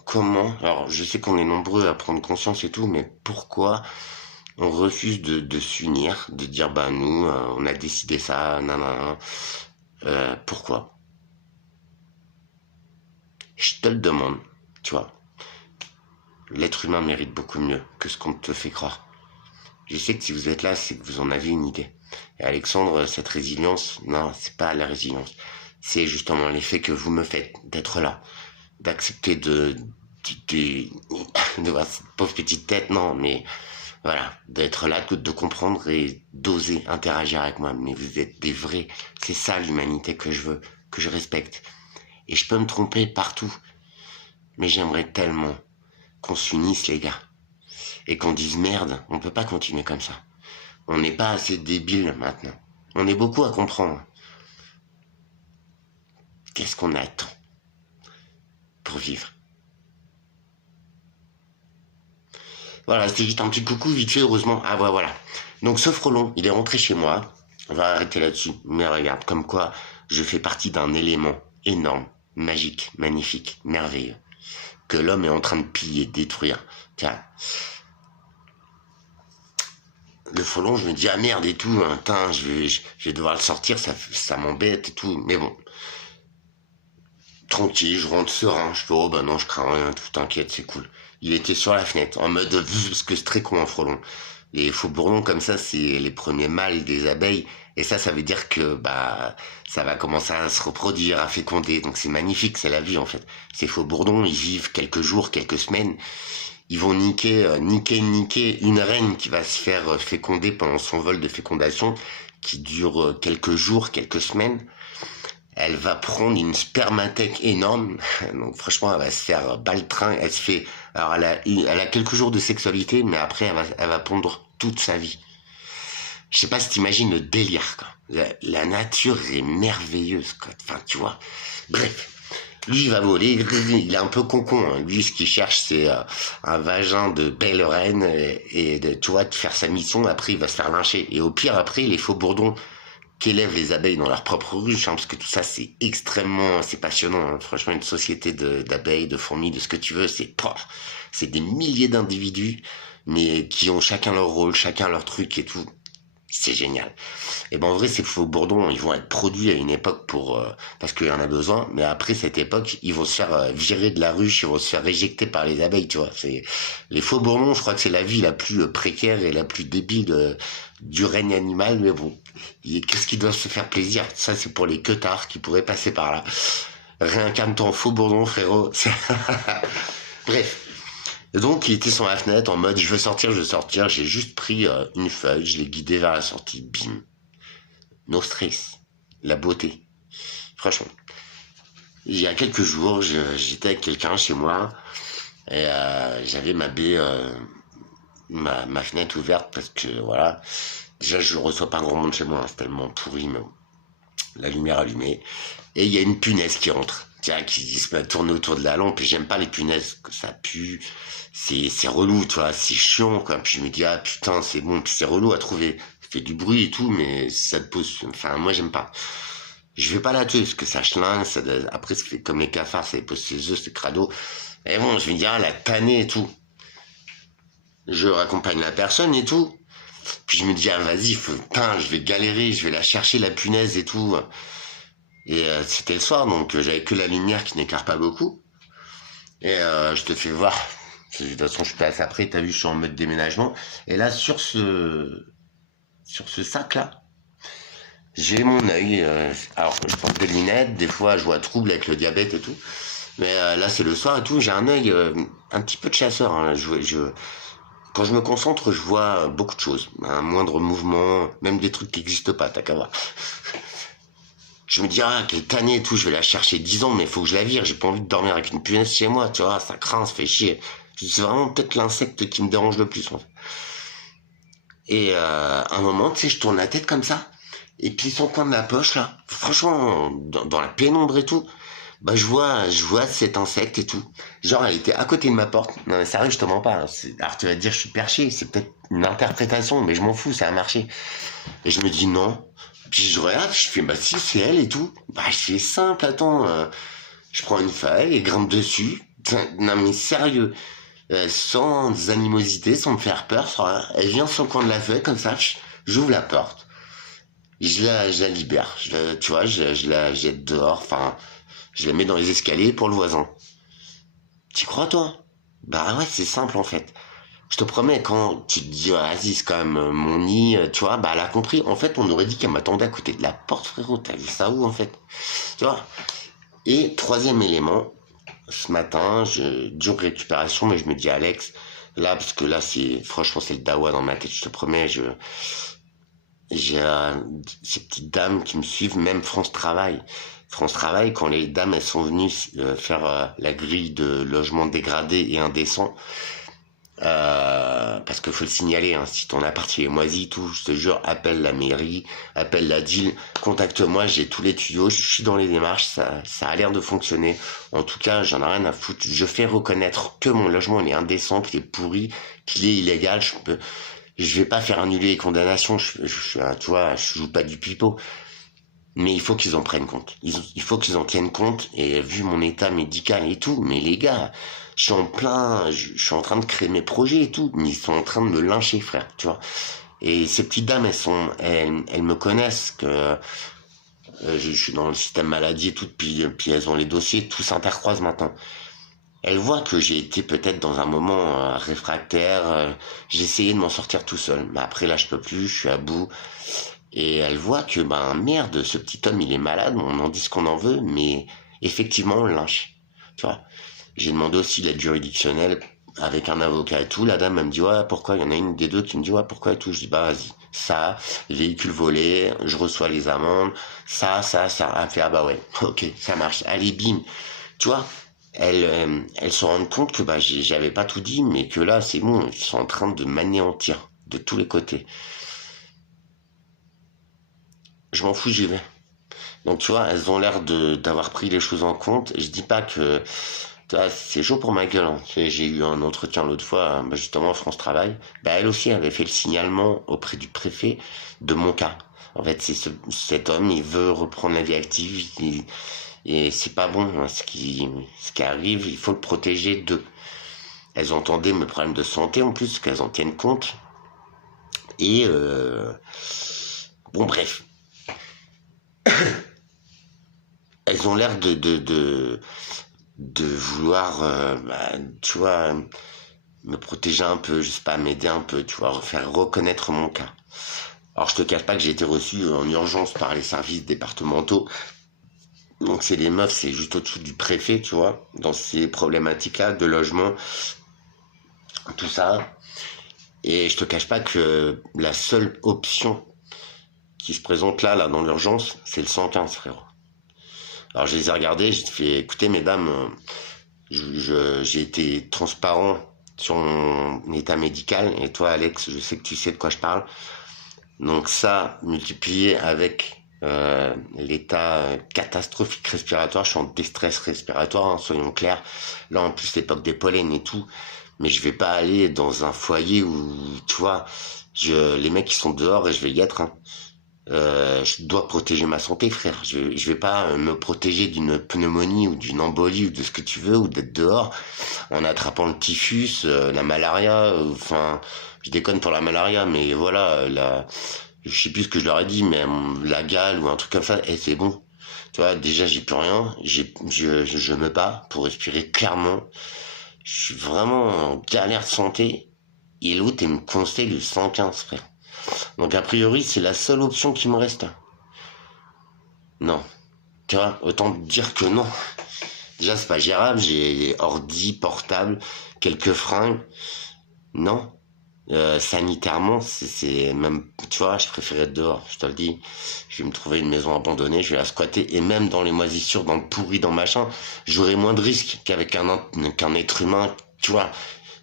alors je sais qu'on est nombreux à prendre conscience et tout, mais pourquoi on refuse de s'unir, de dire bah nous, on a décidé ça, nanana, pourquoi? Je te le demande, tu vois. L'être humain mérite beaucoup mieux que ce qu'on te fait croire. Je sais que si vous êtes là, c'est que vous en avez une idée. Et Alexandre, cette résilience, non, c'est pas la résilience. C'est justement l'effet que vous me faites d'être là, d'accepter de voir cette pauvre petite tête, non, mais voilà, d'être là, de comprendre et d'oser interagir avec moi. Mais vous êtes des vrais, c'est ça l'humanité que je veux, que je respecte. Et je peux me tromper partout, mais j'aimerais tellement qu'on s'unisse, les gars. Et qu'on dise merde, on peut pas continuer comme ça. On n'est pas assez débiles maintenant. On est beaucoup à comprendre. Qu'est-ce qu'on attend pour vivre? Voilà, c'était juste un petit coucou vite fait, heureusement. Ah ouais, voilà. Donc ce frelon, il est rentré chez moi. On va arrêter là-dessus. Mais regarde, comme quoi je fais partie d'un élément énorme, magique, magnifique, merveilleux, que l'homme est en train de piller, de détruire. Tiens. Le frelon, je me dis, ah merde et tout, hein, je vais devoir le sortir, ça m'embête et tout. Mais bon, tranquille, je rentre serein. Je fais, oh bah non, je crains rien, tout, t'inquiète, c'est cool. Il était sur la fenêtre, en mode, parce que c'est très con un frelon. Les faux bourdons comme ça, c'est les premiers mâles des abeilles. Et ça veut dire que bah ça va commencer à se reproduire, à féconder. Donc c'est magnifique, c'est la vie en fait. Ces faux bourdons, ils vivent quelques jours, quelques semaines. Ils vont niquer une reine qui va se faire féconder pendant son vol de fécondation, qui dure quelques jours, quelques semaines. Elle va prendre une spermathèque énorme, donc franchement elle va se faire baltringue, elle se fait, alors elle a quelques jours de sexualité, mais après elle va pondre toute sa vie. Je sais pas si t'imagines le délire, quoi. La nature est merveilleuse, quoi. Enfin, tu vois. Bref. Lui, il va voler, il est un peu concon, hein. Lui, ce qu'il cherche, c'est un vagin de belle reine et de, tu vois, de faire sa mission. Après, il va se faire lyncher. Et au pire, après, les faux bourdons qu'élèvent les abeilles dans leur propre ruche, hein, parce que tout ça, c'est passionnant. Hein. Franchement, une société d'abeilles, de fourmis, de ce que tu veux, c'est des milliers d'individus, mais qui ont chacun leur rôle, chacun leur truc et tout. C'est génial. Et ben en vrai, ces faux bourdons, ils vont être produits à une époque parce qu'il y en a besoin, mais après cette époque, ils vont se faire virer de la ruche, ils vont se faire éjecter par les abeilles, tu vois. C'est les faux bourdons, je crois que c'est la vie la plus précaire et la plus débile du règne animal, mais bon, qu'est-ce qu'ils doivent se faire plaisir? Ça, c'est pour les queutards qui pourraient passer par là. Réincarne-toi en faux bourdon, frérot. Bref. Et donc, il était sur la fenêtre en mode, je veux sortir. J'ai juste pris une feuille, je l'ai guidé vers la sortie. Bim. No stress. La beauté. Franchement. Il y a quelques jours, j'étais avec quelqu'un chez moi et j'avais ma baie, ma fenêtre ouverte parce que, voilà, déjà, je ne reçois pas grand monde chez moi, hein, c'est tellement pourri, mais bon. La lumière allumée. Et il y a une punaise qui rentre. Tiens, qui se met à tourner autour de la lampe, et j'aime pas les punaises, que ça pue, c'est relou, tu vois, c'est chiant, quoi. Puis je me dis, ah putain, c'est bon, puis c'est relou à trouver. Ça fait du bruit et tout, mais ça te pose, enfin, moi j'aime pas. Je vais pas la tuer, parce que ça chlingue, après ça fait comme les cafards, ça dépose ses œufs, c'est crado. Et bon, je me dis, ah, la tannée et tout. Je raccompagne la personne et tout. Puis je me dis, ah vas-y, putain, je vais galérer, je vais la chercher, la punaise et tout. Et c'était le soir, donc j'avais que la lumière qui n'éclaire pas beaucoup. Et je te fais voir. De toute façon, je passe après, t'as vu, je suis en mode déménagement. Et là, sur ce sac-là, j'ai mon œil. Alors, je porte des lunettes, des fois, je vois trouble avec le diabète et tout. Mais là, c'est le soir et tout, j'ai un œil un petit peu de chasseur. Hein. Quand je me concentre, je vois beaucoup de choses. Un moindre mouvement, même des trucs qui n'existent pas, t'as qu'à voir. Je me dis, ah, quelle tannée et tout, je vais la chercher 10 ans, mais il faut que je la vire, j'ai pas envie de dormir avec une punaise chez moi, tu vois, ça craint, ça fait chier. C'est vraiment peut-être l'insecte qui me dérange le plus, en fait. Et à un moment, tu sais, je tourne la tête comme ça, et puis son coin de la poche, là, franchement, dans la pénombre et tout, bah je vois cet insecte et tout. Genre, elle était à côté de ma porte. Non, mais sérieux, je te mens pas. Hein. Alors, tu vas te dire, je suis perché, c'est peut-être une interprétation, mais je m'en fous, ça a marché. Et je me dis non. Puis je regarde, je fais, bah si, c'est elle et tout. Bah c'est simple, attends. Je prends une feuille et grimpe dessus. Non mais sérieux. Sans animosité, sans me faire peur. Elle vient sur le coin de la feuille, comme ça, j'ouvre la porte. Je la libère. Tu vois, je la jette dehors. Enfin, je la mets dans les escaliers pour le voisin. T'y crois, toi? Bah ouais, c'est simple, en fait. Je te promets, quand tu te dis, ah, vas-y, c'est quand même mon nid, tu vois, bah, elle a compris. En fait, on aurait dit qu'elle m'attendait à côté de la porte, frérot. T'as vu ça où, en fait? Tu vois? Et troisième élément, ce matin, dure récupération, mais je me dis, Alex, là, parce que là, franchement, c'est le dawa dans ma tête, je te promets, j'ai ces petites dames qui me suivent, même France Travail. France Travail, quand les dames elles sont venues faire la grille de logement dégradé et indécent, parce qu'il faut le signaler, hein, si ton appart est moisi, tout, je te jure, appelle la mairie, appelle la DIL, contacte-moi, j'ai tous les tuyaux, je suis dans les démarches, ça a l'air de fonctionner. En tout cas, j'en ai rien à foutre. Je fais reconnaître que mon logement il est indécent, qu'il est pourri, qu'il est illégal. Je vais pas faire annuler les condamnations. Tu vois, je joue pas du pipeau. Mais il faut qu'ils en prennent compte. Il faut qu'ils en tiennent compte. Et vu mon état médical et tout, mais les gars, je suis en train de créer mes projets et tout, mais ils sont en train de me lyncher, frère, tu vois. Et ces petites dames, elles me connaissent que je suis dans le système maladie et tout, puis elles ont les dossiers, tout s'intercroise maintenant. Elles voient que j'ai été peut-être dans un moment réfractaire, j'ai essayé de m'en sortir tout seul, mais après là je peux plus, je suis à bout. Et elles voient que ben merde, ce petit homme il est malade, on en dit ce qu'on en veut, mais effectivement on le lynche, tu vois. J'ai demandé aussi l'aide juridictionnelle avec un avocat et tout. La dame elle me dit ouais pourquoi, il y en a une des deux qui me dit ouais pourquoi et tout. Je dis bah vas-y, ça, véhicule volé, je reçois les amendes, ça. Elle fait ah bah ouais, ok, ça marche, allez bim, tu vois. Elles se rendent compte que bah j'avais pas tout dit, mais que là c'est bon, ils sont en train de m'anéantir de tous les côtés. Je m'en fous, j'y vais. Donc tu vois, elles ont l'air d'avoir pris les choses en compte. Je dis pas que tu vois, c'est chaud pour ma gueule. Hein. J'ai eu un entretien l'autre fois, bah, justement à France Travail. Bah, elle aussi avait fait le signalement auprès du préfet de mon cas. En fait, cet homme, il veut reprendre la vie active et c'est pas bon. Hein. Ce qui arrive, il faut le protéger d'eux. Elles entendaient mes problèmes de santé en plus, qu'elles en tiennent compte. Et bon, bref. Elles ont l'air de vouloir, bah, tu vois, me protéger un peu, je sais pas, m'aider un peu, tu vois, faire reconnaître mon cas. Alors je te cache pas que j'ai été reçu en urgence par les services départementaux. Donc c'est les meufs, c'est juste au-dessous du préfet, tu vois, dans ces problématiques-là de logement, tout ça. Et je te cache pas que la seule option qui se présente là dans l'urgence, c'est le 115, frérot. Alors je les ai regardés, j'ai fait, écoutez mesdames, j'ai été transparent sur mon état médical, et toi Alex, je sais que tu sais de quoi je parle. Donc ça, multiplié avec l'état catastrophique respiratoire, je suis en déstress respiratoire, hein, soyons clairs. Là en plus l'époque des pollens et tout, mais je vais pas aller dans un foyer où, tu vois, les mecs ils sont dehors et je vais y être. Hein. Je dois protéger ma santé, frère. Je vais pas me protéger d'une pneumonie ou d'une embolie ou de ce que tu veux ou d'être dehors en attrapant le typhus, la malaria. Enfin, je déconne pour la malaria, mais voilà, je sais plus ce que je leur ai dit, mais la gale ou un truc comme ça, c'est bon. Tu vois, déjà j'ai plus rien, je me bats pour respirer clairement. Je suis vraiment en galère de santé. Et l'autre, il me conseille le 115, frère. Donc a priori, c'est la seule option qui me reste. Non. Tu vois, autant te dire que non. Déjà, c'est pas gérable, j'ai ordi, portable, quelques fringues. Non. Sanitairement, c'est même, tu vois, je préférais être dehors, je te le dis. Je vais me trouver une maison abandonnée, je vais la squatter, et même dans les moisissures, dans le pourri, dans machin, j'aurai moins de risques qu'avec qu'un être humain, tu vois.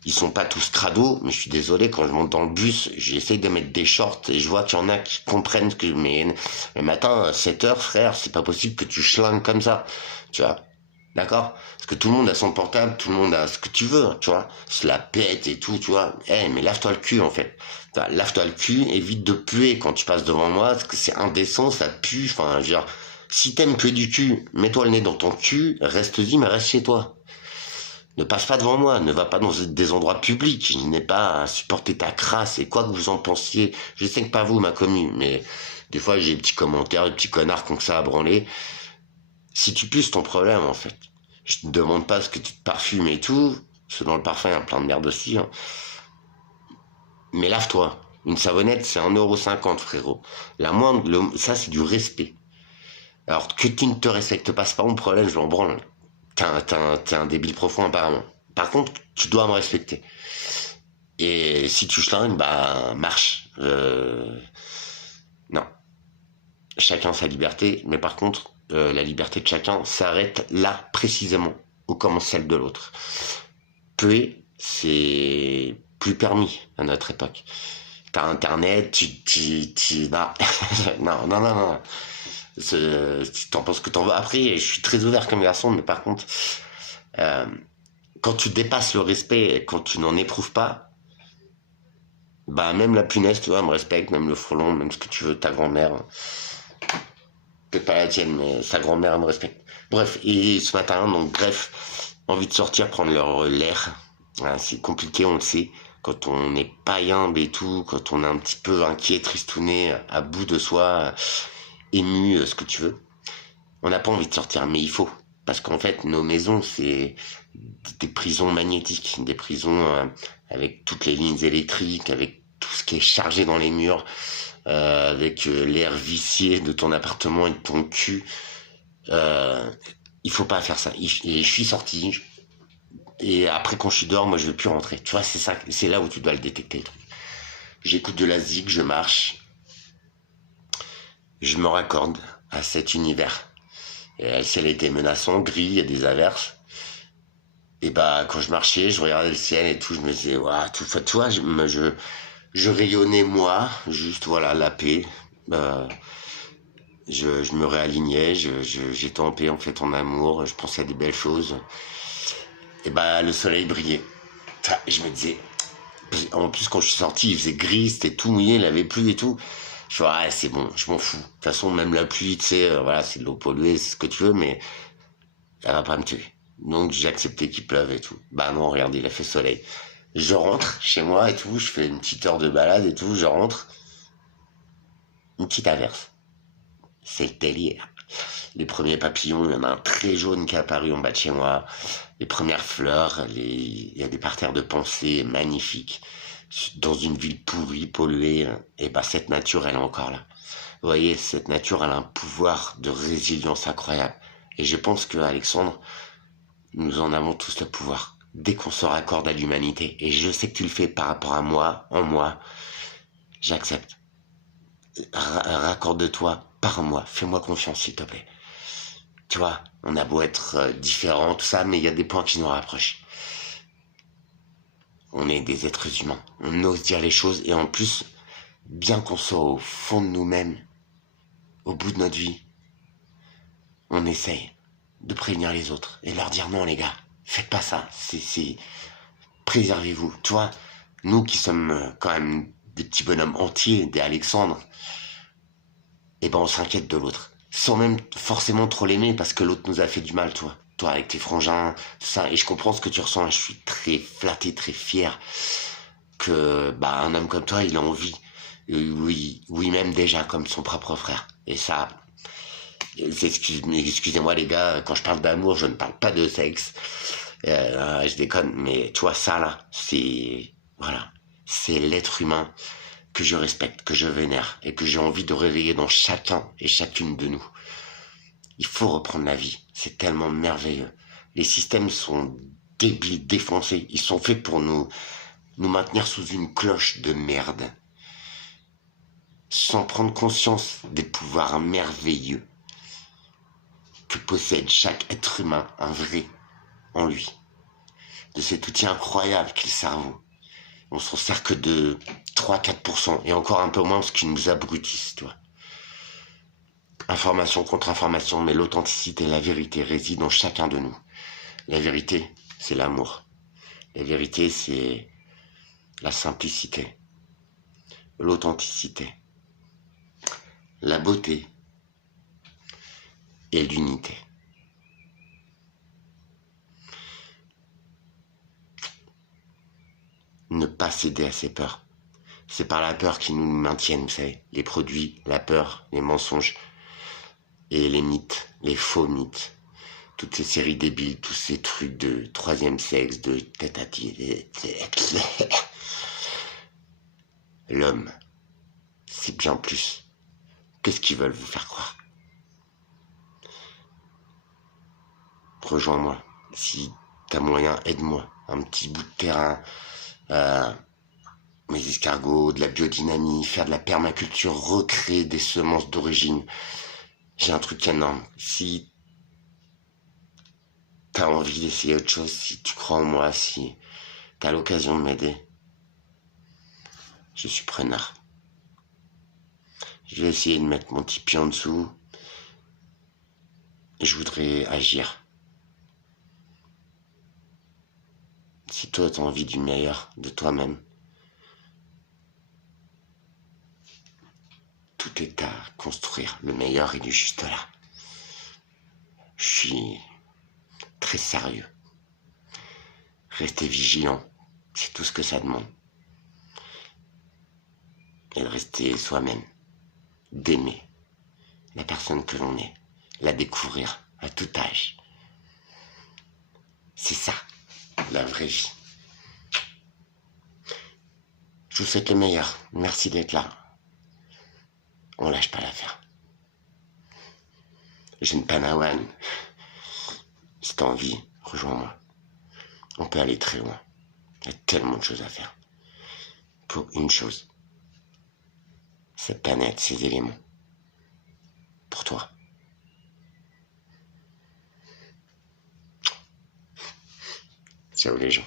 Ils sont pas tous crado, mais je suis désolé, quand je monte dans le bus, j'essaye de mettre des shorts et je vois qu'il y en a qui comprennent que mais le matin, à 7 heures, frère, c'est pas possible que tu schlingues comme ça, tu vois. D'accord? Parce que tout le monde a son portable, tout le monde a ce que tu veux, tu vois. Se la pète et tout, tu vois. Mais lave-toi le cul, en fait. Lave-toi le cul, évite de puer quand tu passes devant moi, parce que c'est indécent, ça pue, enfin, je veux dire, si t'aimes puer du cul, mets-toi le nez dans ton cul, reste-y, mais reste chez toi. Ne passe pas devant moi, ne va pas dans des endroits publics, je n'ai pas à supporter ta crasse, et quoi que vous en pensiez, je sais que pas vous, ma commu, mais des fois j'ai des petits commentaires, des petits connards qui ont que ça à branler. Si tu pues, ton problème, en fait. Je te demande pas ce que tu te parfumes et tout, selon le parfum, il y a plein de merde aussi, hein. Mais lave-toi. Une savonnette, c'est 1,50 €, frérot. La moindre, ça, c'est du respect. Alors que tu ne te respectes pas, c'est pas mon problème, je m'en branle. T'es un débile profond, apparemment. Par contre, tu dois me respecter. Et si tu schlingues, bah, marche. Non. Chacun sa liberté, mais par contre, la liberté de chacun s'arrête là, précisément, où commence celle de l'autre. Peu, c'est plus permis à notre époque. T'as Internet, non. Non. T'en penses que t'en veux. Après, je suis très ouvert comme garçon, mais par contre, euh, quand tu dépasses le respect et quand tu n'en éprouves pas, bah même la punaise, tu vois, me respecte, même le frelon, même ce que tu veux, ta grand-mère, peut-être pas la tienne, mais sa grand-mère elle me respecte. Bref, et ce matin, donc bref, envie de sortir, prendre l'air. Voilà, c'est compliqué, on le sait. Quand on est païen et tout, quand on est un petit peu inquiet, tristouné, à bout de soi, ému, ce que tu veux. On n'a pas envie de sortir, mais il faut. Parce qu'en fait, nos maisons, c'est des prisons magnétiques, des prisons avec toutes les lignes électriques, avec tout ce qui est chargé dans les murs, avec l'air vicié de ton appartement et de ton cul. Euh, il faut pas faire ça. Et je suis sorti. Et après, quand je suis dehors, moi, je veux plus rentrer. Tu vois, c'est ça, c'est là où tu dois le détecter. J'écoute de la zik, je marche, je me raccorde à cet univers. Et le ciel était menaçant, gris, il y a des averses. Et bah, quand je marchais, je regardais le ciel et tout, je me disais, waouh, tout, tu vois, je rayonnais moi, juste, voilà, la paix. Euh, je me réalignais, j'étais en paix, en fait, en amour, je pensais à des belles choses. Et bah, le soleil brillait. Je me disais, en plus, quand je suis sorti, il faisait gris, c'était tout mouillé, il avait plu et tout. Je fais, ah, c'est bon, je m'en fous. De toute façon, même la pluie, tu sais, voilà, c'est de l'eau polluée, c'est ce que tu veux, mais elle va pas me tuer. Donc, j'ai accepté qu'il pleuve et tout. Bah non, regarde, il a fait soleil. Je rentre chez moi et tout, je fais une petite heure de balade et tout, je rentre. Une petite averse. C'est le délire. Les premiers papillons, il y en a un très jaune qui est apparu en bas de chez moi. Les premières fleurs, il y a des parterres de pensées magnifiques. Dans une ville pourrie, polluée, et bah cette nature, elle est encore là. Vous voyez, cette nature, elle a un pouvoir de résilience incroyable. Et je pense que Alexandre, nous en avons tous le pouvoir. Dès qu'on se raccorde à l'humanité, et je sais que tu le fais par rapport à moi, en moi, j'accepte. Raccorde-toi par moi, fais-moi confiance s'il te plaît. Tu vois, on a beau être différents, tout ça, mais il y a des points qui nous rapprochent. On est des êtres humains, on ose dire les choses, et en plus, bien qu'on soit au fond de nous-mêmes, au bout de notre vie, on essaye de prévenir les autres et leur dire non les gars, faites pas ça, préservez-vous. Tu vois, nous qui sommes quand même des petits bonhommes entiers, des Alexandres, et ben on s'inquiète de l'autre. Sans même forcément trop l'aimer parce que l'autre nous a fait du mal, toi. Toi avec tes frangins, tout ça. Et je comprends ce que tu ressens. Je suis très flatté, très fier que bah un homme comme toi, il a envie. Oui, oui, même déjà comme son propre frère. Et ça, excusez-moi les gars, quand je parle d'amour, je ne parle pas de sexe. Je déconne, mais tu vois ça là, c'est voilà, c'est l'être humain que je respecte, que je vénère et que j'ai envie de réveiller dans chacun et chacune de nous. Il faut reprendre la vie, c'est tellement merveilleux. Les systèmes sont débiles, défoncés, ils sont faits pour nous maintenir sous une cloche de merde, sans prendre conscience des pouvoirs merveilleux que possède chaque être humain, un vrai, en lui, de cet outil incroyable qu'est le cerveau. On s'en sert que de 3-4%, et encore un peu moins parce qu'ils nous abrutissent, tu vois. Information contre information, mais l'authenticité, la vérité réside en chacun de nous. La vérité, c'est l'amour. La vérité, c'est la simplicité, l'authenticité, la beauté et l'unité. Ne pas céder à ses peurs. C'est par la peur qu'ils nous maintiennent, vous savez. Les produits, la peur, les mensonges et les mythes, les faux mythes. Toutes ces séries débiles, tous ces trucs de troisième sexe, de tête à tête. L'homme, c'est bien plus. Qu'est-ce qu'ils veulent vous faire croire? Rejoins-moi. Si t'as moyen, aide-moi. Un petit bout de terrain. mes escargots, de la biodynamie, faire de la permaculture, recréer des semences d'origine. J'ai un truc énorme. Si t'as envie d'essayer autre chose, si tu crois en moi, si t'as l'occasion de m'aider, je suis preneur. Je vais essayer de mettre mon Tipeee en dessous. Et je voudrais agir. Si toi t'as envie du meilleur de toi-même, tout est à construire. Le meilleur il est juste là. Je suis très sérieux. Rester vigilant, c'est tout ce que ça demande. Et de rester soi-même. D'aimer la personne que l'on est. La découvrir à tout âge. C'est ça, la vraie vie. Je vous souhaite le meilleur. Merci d'être là. On lâche pas l'affaire. J'ai une panawan. Si t'as envie, rejoins-moi. On peut aller très loin. Il y a tellement de choses à faire. Pour une chose. Cette planète, ces éléments. Pour toi. Ciao les gens.